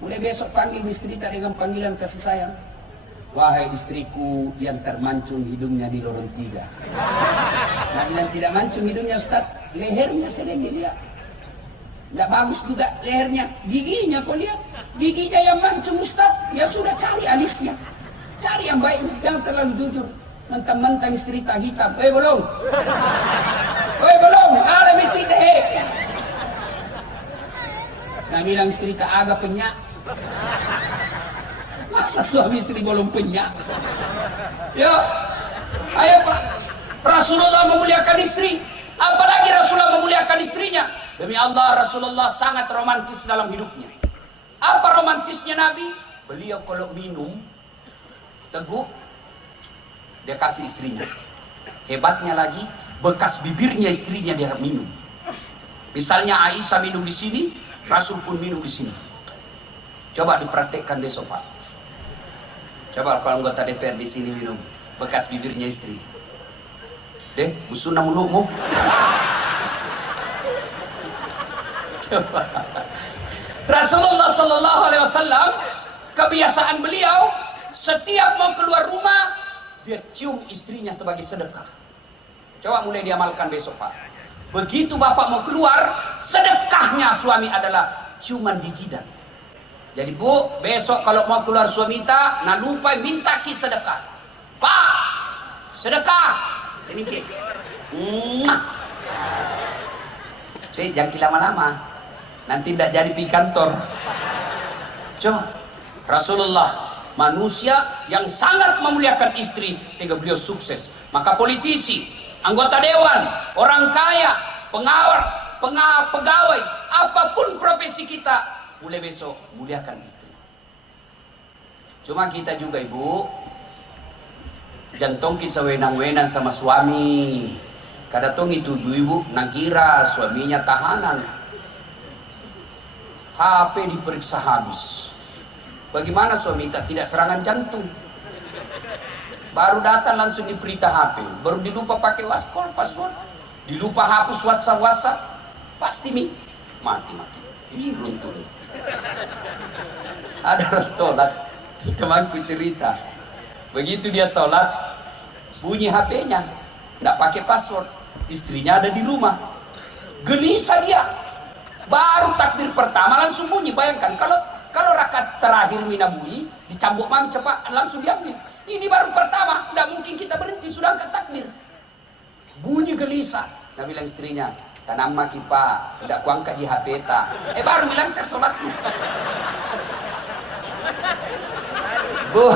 Mulai besok panggil istri tak dengan panggilan kasih sayang. Wahai istriku yang termancung hidungnya di lorong 3. Nah, yang tidak mancung hidungnya Ustaz, lehernya saya lihat. Tidak bagus juga lehernya, giginya kau lihat. Giginya yang mancung Ustaz, ya sudah cari alisnya. Cari yang baik, jangan terlalu jujur. Mentang-mentang istri tak hitam. Belum. Belum, ada mecik deh. Nah, bilang istri tak agak penyak. Masa suami istri belum penyak? Ya, ayo Pak. Rasulullah memuliakan istri. Apalagi Rasulullah memuliakan istrinya. Demi Allah, Rasulullah sangat romantis dalam hidupnya. Apa romantisnya Nabi? Beliau kalau minum teguk, dia kasih istrinya. Hebatnya lagi, bekas bibirnya istrinya dia minum. Misalnya Aisyah minum di sini, Rasul pun minum di sini. Coba dipraktekkan besok Pak. Coba kalau anggota DPR di sini minum bekas bibirnya istri. Deh, busuna mulutmu. Coba. Rasulullah Sallallahu Alaihi Wasallam, kebiasaan beliau setiap mau keluar rumah dia cium istrinya sebagai sedekah. Coba mulai diamalkan besok Pak. Begitu bapak mau keluar, sedekahnya suami adalah ciuman di jidat. Jadi Bu, besok kalau mau keluar suami tak, nah lupa minta ki sedekah. Pak, sedekah. Ini ki. Jadi jangan lama-lama. Nanti tidak jadi pergi kantor. Coba. Rasulullah manusia yang sangat memuliakan istri sehingga beliau sukses. Maka politisi, anggota dewan, orang kaya, pegawai, apapun profesi kita, mulai besok muliakan istri. Cuma kita juga Ibu, jantung kisah wenang-wenang sama suami. Kadang itu ibu nakira suaminya tahanan. HP diperiksa habis. Bagaimana suami tidak serangan jantung? Baru datang langsung diperintah HP. Baru dilupa pakai password. Dilupa hapus WhatsApp. Pasti mati. Ini runtuh. Ada orang sholat, temanku cerita. Begitu dia sholat, bunyi HP-nya, nggak pakai password. Istrinya ada di rumah, gelisah dia. Baru takbir pertama langsung bunyi. Bayangkan kalau rakaat terakhir mina bunyi, dicambuk mami cepat langsung diambil. Ini baru pertama, nggak mungkin kita berhenti, sudah angkat takbir. Bunyi gelisah. Nah bilang istrinya, tanam maki pak, tidak kuangkat di HP ta. Baru bilang lancar sholatnya. Bu,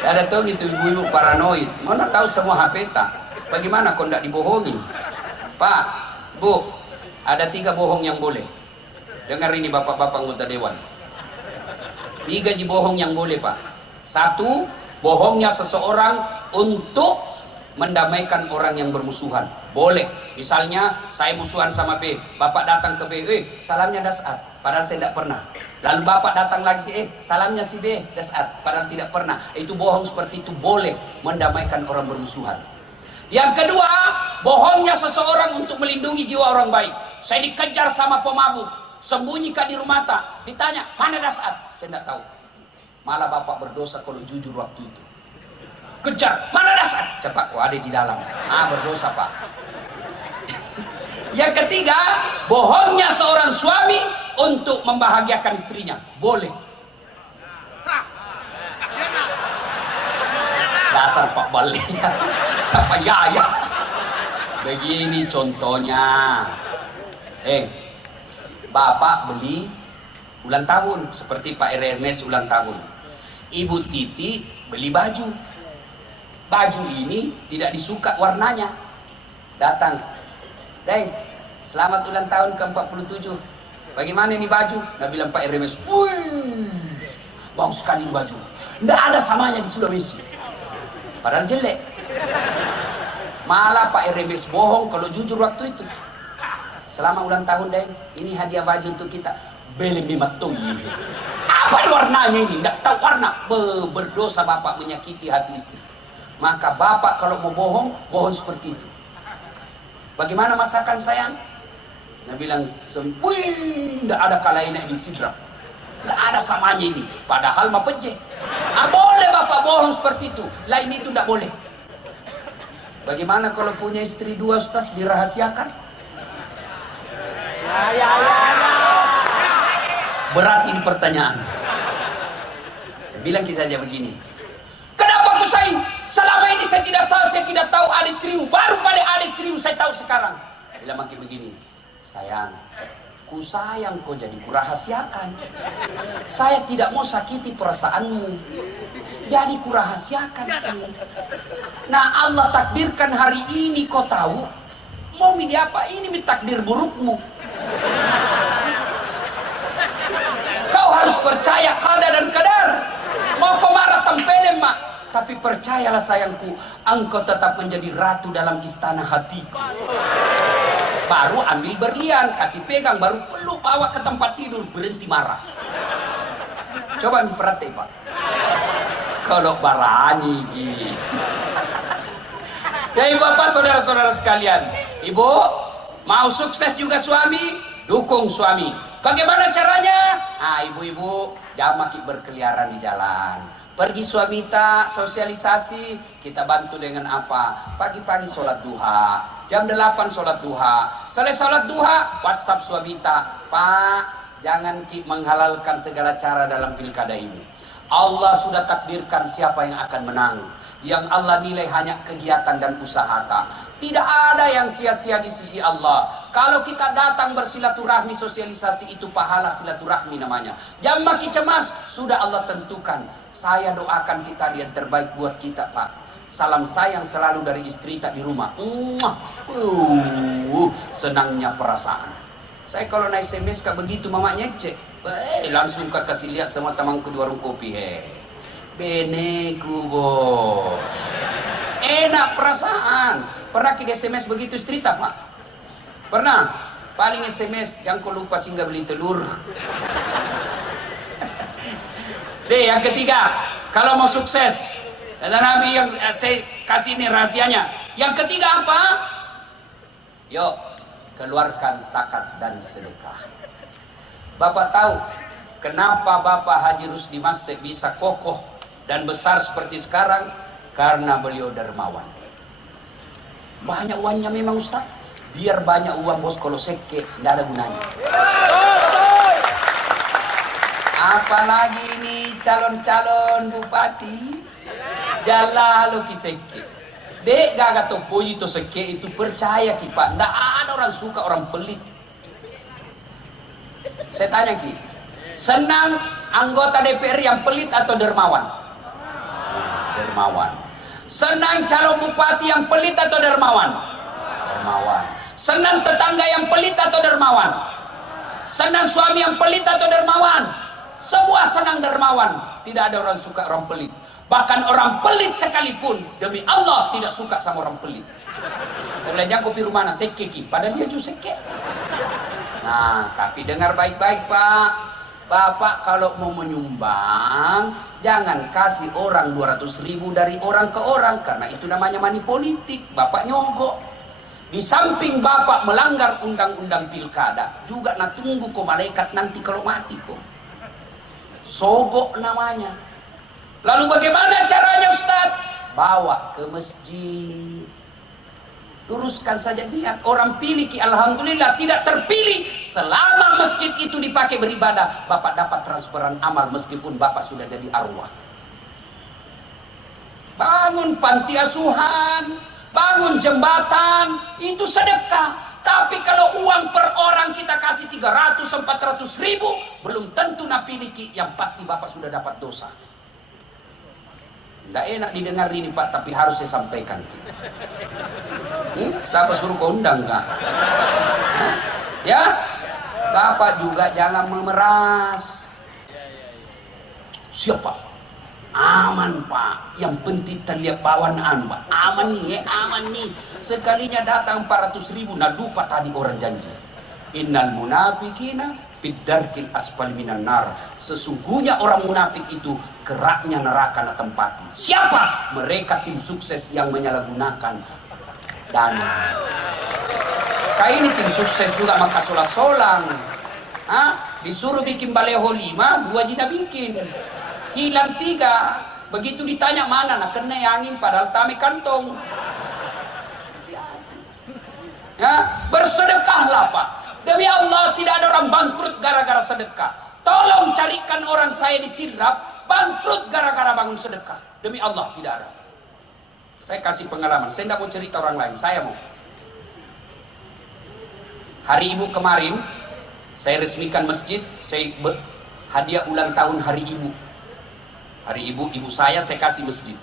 ada tuh gitu ibu-ibu paranoid. Mana tahu semua HP ta? Bagaimana kau tidak dibohongi? Pak, Bu, ada 3 bohong yang boleh. Dengar ini bapak-bapak anggota dewan. 3 bohong yang boleh pak. 1, bohongnya seseorang untuk mendamaikan orang yang bermusuhan. Boleh. Misalnya saya musuhan sama B, bapak datang ke B, salamnya Dasat, padahal saya tidak pernah. Lalu bapak datang lagi, salamnya si B, Dasat, padahal tidak pernah. Itu bohong seperti itu boleh mendamaikan orang bermusuhan. Yang kedua, bohongnya seseorang untuk melindungi jiwa orang baik. Saya dikejar sama pemabuk, sembunyikan di rumah tak. Ditanya, mana Dasat? Saya tidak tahu. Malah bapak berdosa kalau jujur waktu itu. Kejar, mana Dasat? Cepat, kok ada di dalam. Berdosa pak. Yang ketiga, bohongnya seorang suami untuk membahagiakan istrinya. Boleh. Dasar Pak Bali. Apa ya? Begini contohnya. Bapak beli ulang tahun seperti Pak Ernest ulang tahun. Ibu Titi beli baju. Baju ini tidak disuka warnanya. Datang, Deng, selamat ulang tahun ke-47. Bagaimana ini baju? Nah bilang Pak Ernest, wih, bagus sekali baju. Nggak ada samanya di Sulawesi. Padahal jelek. Malah Pak Ernest bohong kalau jujur waktu itu. Selamat ulang tahun, Deng. Ini hadiah baju untuk kita. Belum dimatung. Apa warnanya ini? Nggak tahu warna. Berdosa bapak menyakiti hati istri. Maka bapak kalau mau bohong, bohong seperti itu. Bagaimana masakan sayang? Nah bilang, wih, nggak ada kalainya di sidra. Nggak ada samanya ini. Padahal mah pejeh. Boleh bapak bohong seperti itu. Lain itu nggak boleh. Bagaimana kalau punya istri 2 Ustaz dirahasiakan? Berat ini pertanyaan. Bilang saja begini. Kenapa kau sayang? Selama ini saya tidak tahu ada istrimu. Baru kali ada istrimu saya tahu sekarang. Bila makin begini, sayang, ku sayang kau jadi kurahasiakan. Saya tidak mau sakiti perasaanmu. Jadi kurahasiakan. Nah Allah takdirkan hari ini kau tahu. Mau milih apa? Ini takdir burukmu. Kau harus percaya qada dan qadar. Mau kau marah tempelin mak. Tapi percayalah sayangku, engkau tetap menjadi ratu dalam istana hatiku. Baru ambil berlian, kasih pegang, baru peluk, bawa ke tempat tidur, berhenti marah. Coba perhati pak. Kalau barani gini. Jadi bapak saudara-saudara sekalian, ibu mau sukses juga suami, dukung suami. Bagaimana caranya? Ibu-ibu jangan makin berkeliaran di jalan. Pergi suami tak sosialisasi, kita bantu dengan apa? Pagi-pagi sholat duha, jam 8 sholat duha. Selesai sholat duha, WhatsApp suami tak, Pak, jangan menghalalkan segala cara dalam pilkada ini. Allah sudah takdirkan siapa yang akan menang. Yang Allah nilai hanya kegiatan dan usaha tak. Tidak ada yang sia-sia di sisi Allah. Kalau kita datang bersilaturahmi sosialisasi itu pahala silaturahmi namanya. Jangan makin cemas, sudah Allah tentukan. Saya doakan kita yang terbaik buat kita Pak. Salam sayang selalu dari istri tak di rumah. Senangnya perasaan. Saya kalau naik SMS kayak begitu mamanya cek. Langsung kasih lihat sama temanku di warung kopi. Beneku bos. Enak perasaan. Pernah kita SMS begitu istri tak Pak? Pernah? Paling SMS yang kau lupa singgah beli telur. Yang ketiga, kalau mau sukses, kata Nabi yang saya kasih ini rahasianya. Yang ketiga apa? Yuk, keluarkan zakat dan sedekah. Bapak tahu kenapa Bapak Haji Rusdi Masek bisa kokoh dan besar seperti sekarang karena beliau dermawan. Banyak uangnya memang Ustaz. Biar banyak uang bos, kalau seke tidak ada gunanya. Apalagi ini calon-calon bupati jalalu ki seke. Dek gaga to puji to seke itu, percaya ki Pak, tidak ada orang suka orang pelit. Saya tanya ki, senang anggota DPR yang pelit atau dermawan? Dermawan. Senang calon bupati yang pelit atau dermawan? Dermawan. Senang tetangga yang pelit atau dermawan? Senang suami yang pelit atau dermawan? Semua senang dermawan. Tidak ada orang suka orang pelit. Bahkan orang pelit sekalipun demi Allah tidak suka sama orang pelit. Belajar kopi rumah seke ki, padahal dia juga seke. Nah, tapi dengar baik-baik Pak. Bapak kalau mau menyumbang, jangan kasih orang 200.000 dari orang ke orang, karena itu namanya money politik. Bapak nyogok. Di samping Bapak melanggar undang-undang pilkada, juga nak tunggu kok malaikat nanti kalau mati kok. Sogok namanya. Lalu bagaimana caranya Ustaz? Bawa ke masjid. Luruskan saja niat. Orang pilih ki, alhamdulillah tidak terpilih. Selama masjid itu dipakai beribadah, Bapak dapat transferan amal meskipun Bapak sudah jadi arwah. Bangun panti asuhan, bangun jembatan, itu sedekah. Tapi kalau uang per orang kita kasih 300-400 ribu, belum tentu nak pilih ki, yang pasti Bapak sudah dapat dosa. Nggak enak didengar ini Pak, tapi harus saya sampaikan. Siapa suruh kau undang Kak? Ya, Bapak juga jangan memeras. Siapa? Aman Pak, yang penting terlihat bawan Pak. Aman nih, aman nih. Sekalinya datang 400.000, nah lupa tadi orang janji. Innal munafikina fiddarkil asfali minan nar. Sesungguhnya orang munafik itu keraknya neraka na tempati. Siapa? Mereka tim sukses yang menyalahgunakan dana. Kayak ini tim sukses juga maka solang-solang. Disuruh bikin baleho 5, 2 jina bikin. Hilang 3. Begitu ditanya mana, nak kena angin padahal tame kantong. Ya, bersedekahlah Pak. Demi Allah tidak ada orang bangkrut gara-gara sedekah. Tolong carikan orang saya di Sidrap bangkrut gara-gara bangun sedekah. Demi Allah tidak ada. Saya kasih pengalaman. Saya tidak mau cerita orang lain. Saya mau. Hari Ibu kemarin saya resmikan masjid. Saya hadiah ulang tahun Hari Ibu. Hari Ibu saya kasih masjid.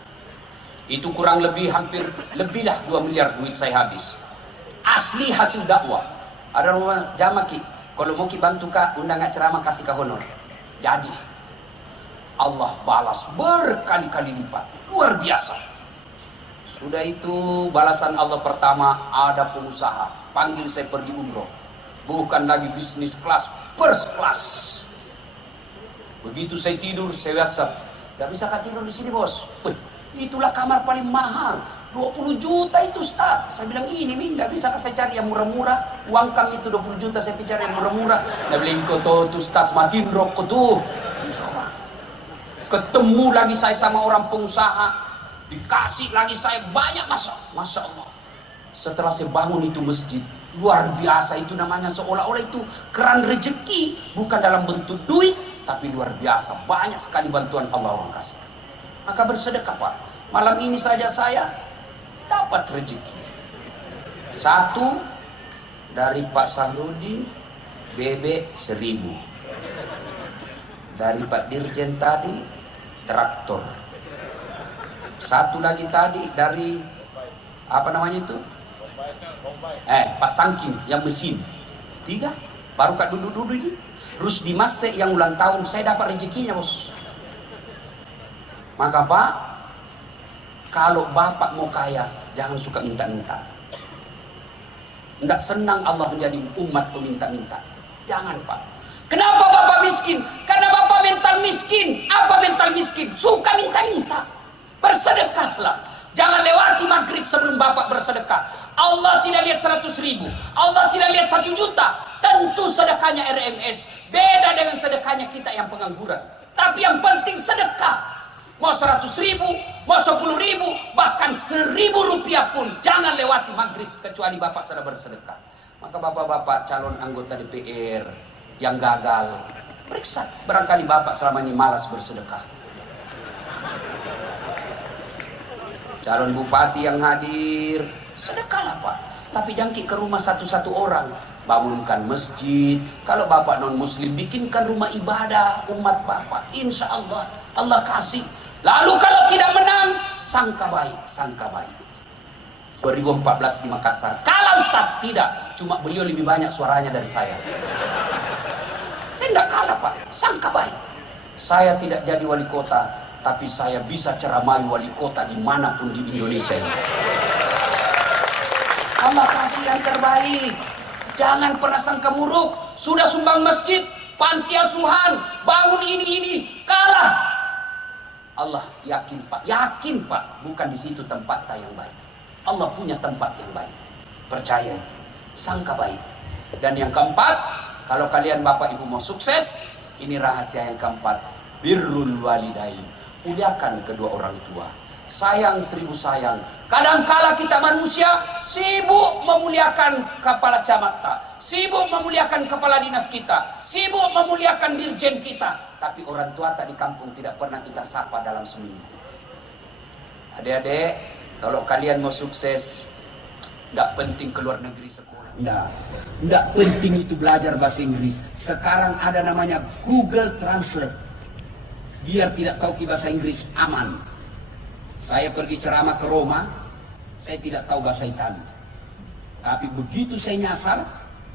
Itu kurang lebih hampir lebih dah 2 miliar duit saya habis. Asli hasil dakwah. Ada rumah jamaah ki, kalau mau ki bantu Kak undang ceramah kasih ke honor. Jadi Allah balas berkali-kali lipat, luar biasa. Sudah itu balasan Allah pertama, ada pengusaha panggil saya pergi umroh, bukan lagi bisnis kelas, first class. Begitu saya tidur, saya WhatsApp, gak bisa Kak tidur di sini bos. Wih, itulah kamar paling mahal, 20 juta itu Ustaz. Saya bilang ini gak bisa saya cari yang murah-murah. Uang kami itu 20 juta saya cari yang murah-murah. Dia bilang kau tuh Ustaz makin rokok tuh. Ketemu lagi saya sama orang pengusaha, dikasih lagi saya banyak Masya Allah. Setelah saya bangun itu masjid, luar biasa itu namanya, seolah-olah itu keran rezeki, bukan dalam bentuk duit, tapi luar biasa, banyak sekali bantuan Allah orang kasih. Maka bersedekah Pak. Malam ini saja saya dapat rezeki. 1 dari Pak Sahrudin, bebek 1000. Dari Pak Dirjen tadi, traktor. 1 lagi tadi dari apa namanya itu? Pak Sangking yang mesin. 3 baru Kak duduk-duduk ini. Terus di Masek yang ulang tahun saya dapat rezekinya bos. Maka Pak, kalau Bapak mau kaya jangan suka minta-minta. Tidak senang Allah menjadi umat peminta-minta. Jangan Pak. Kenapa Bapak miskin? Karena Bapak mental miskin. Apa mental miskin? Suka minta-minta. Bersedekahlah. Jangan lewati maghrib sebelum Bapak bersedekah. Allah tidak lihat 100.000. Allah tidak lihat 1 juta. Tentu sedekahnya RMS. Beda dengan sedekahnya kita yang pengangguran. Tapi yang penting sedekah. mau 100.000, mau 10.000, bahkan 1.000 rupiah pun jangan lewati maghrib kecuali bapak sudah bersedekah. Maka bapak-bapak calon anggota DPR yang gagal, periksa, barangkali bapak selama ini malas bersedekah. Calon bupati yang hadir, sedekahlah pak, tapi jangkik ke rumah satu-satu orang, bangunkan masjid. Kalau bapak non muslim, bikinkan rumah ibadah umat bapak, insya Allah Allah kasih. Lalu kalau tidak menang, sangka baik, sangka baik. 2014 di Makassar, kalau Ustaz tidak, cuma beliau lebih banyak suaranya dari saya. Saya tidak kalah pak, sangka baik. Saya tidak jadi wali kota, tapi saya bisa ceramai wali kota dimanapun di Indonesia ini. Allah kasih yang terbaik. Jangan pernah sangka buruk. Sudah sumbang masjid, panti asuhan, bangun ini, kalah. Allah yakin pak, bukan di situ tempat yang baik. Allah punya tempat yang baik, percaya itu, sangka baik. Dan yang keempat, kalau kalian bapak ibu mau sukses, ini rahasia yang keempat, birrul walidain, muliakan kedua orang tua. Sayang 1000 sayang. Kadangkala kita manusia sibuk memuliakan kepala camat, sibuk memuliakan kepala dinas kita, sibuk memuliakan dirjen kita, tapi orang tua tak di kampung tidak pernah kita sapa dalam seminggu. Adik-adik, kalau kalian mau sukses, tidak penting keluar negeri sekolah. Tidak penting itu belajar bahasa Inggris. Sekarang ada namanya Google Translate. Biar tidak tahu bahasa Inggris, aman. Saya pergi ceramah ke Roma, saya tidak tahu bahasa Italia. Tapi begitu saya nyasar,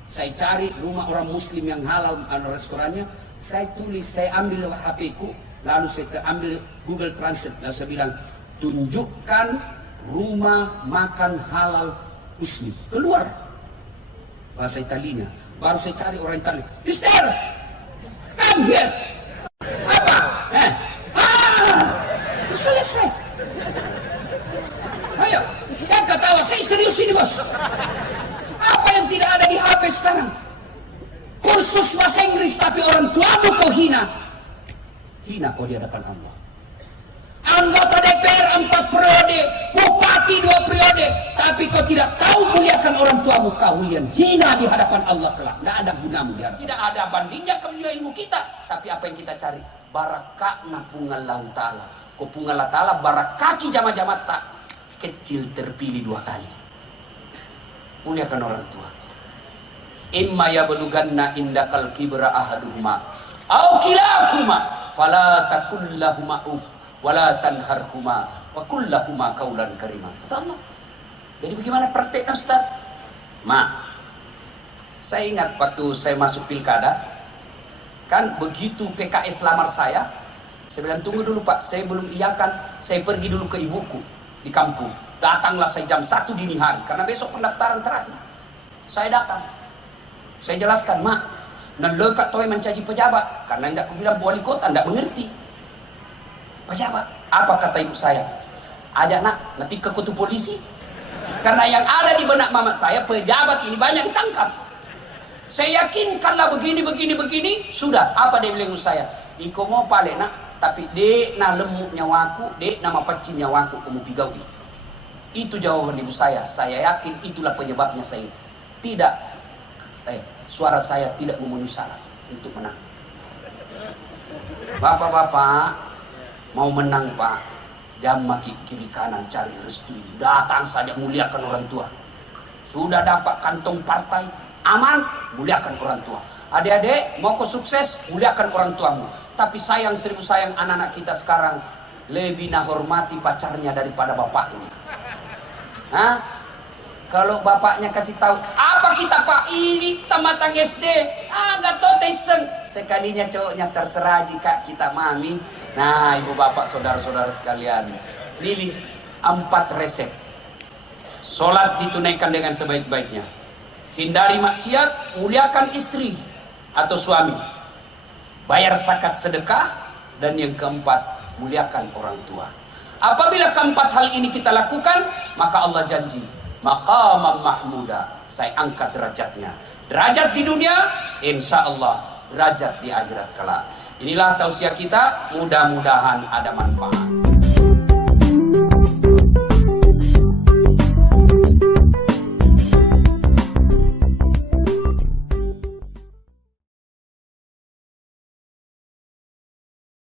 saya cari rumah orang muslim yang halal, restorannya, saya tulis, saya ambil HP ku, lalu saya ambil Google Translate, lalu saya bilang, tunjukkan rumah makan halal muslim. Keluar bahasa Italinya. Baru saya cari orang Italia. Mister, come here. Apa? Selesai. Ayo, jangan ketawa. Saya serius ini bos. Apa yang tidak ada di HP sekarang? Kursus bahasa Inggris, tapi orang tuamu kau hina. Hina kau di hadapan Allah. Anggota DPR 4 periode, bupati 2 periode, tapi kau tidak tahu muliakan orang tuamu, kau yang hina di hadapan Allah kelak. Tidak ada gunamu di hadapan. Tidak ada bandingnya kemuliaan ilmu kita. Tapi apa yang kita cari? Barakakna pungal lahu ta'ala. Kau pungal Allah ta'ala barakaki jama-jama tak. Kecil terpilih 2 kali. Muliakan orang tua. Imma yablughanna indakal kibra ahaduhuma au kilahuma fala takul lahuma uf wala tanharhuma wa kullahuma qaulan karima. Kata Allah. Jadi bagaimana prakteknya Ustaz? Saya ingat waktu saya masuk pilkada, kan begitu PKS lamar saya bilang tunggu dulu Pak, saya belum iakan, saya pergi dulu ke ibuku di kampung. Datanglah saya jam 1 dini hari, karena besok pendaftaran terakhir. Saya datang, saya jelaskan, nelekat toy mencaci pejabat, karena tidak aku bilang wali kota, tidak mengerti. Pejabat, apa kata ibu saya? Ajak nak, nanti ke kutu polisi. Karena yang ada di benak mama saya, pejabat ini banyak ditangkap. Saya yakinkanlah begini, sudah, apa dia bilang saya? Iko mau pale nak, tapi dek na lemuk nyawaku, dek nama pecin nyawaku, kamu pigawi. Itu jawaban ibu saya yakin itulah penyebabnya saya tidak, suara saya tidak memenuhi syarat untuk menang. Bapak-bapak, mau menang Pak, jangan maki kiri kanan cari restu. Datang saja muliakan orang tua. Sudah dapat kantong partai, aman, muliakan orang tua. Adik-adik, mau kau sukses, muliakan orang tuamu. Tapi sayang 1000 sayang anak-anak kita sekarang lebih hormati pacarnya daripada bapaknya. Kalau bapaknya kasih tahu, apa kita Pak, ini tamatang SD, gak tau tesen. Sekalinya cowoknya terserah jika kita mami. Nah ibu bapak saudara-saudara sekalian, pilih 4 resep. Sholat ditunaikan dengan sebaik-baiknya. Hindari maksiat, muliakan istri atau suami. Bayar zakat sedekah. Dan yang keempat, muliakan orang tua. Apabila keempat hal ini kita lakukan, maka Allah janji, maqamam mahmuda, saya angkat derajatnya. Derajat di dunia, insya Allah derajat di akhirat kelak. Inilah tausiah kita, mudah-mudahan ada manfaat.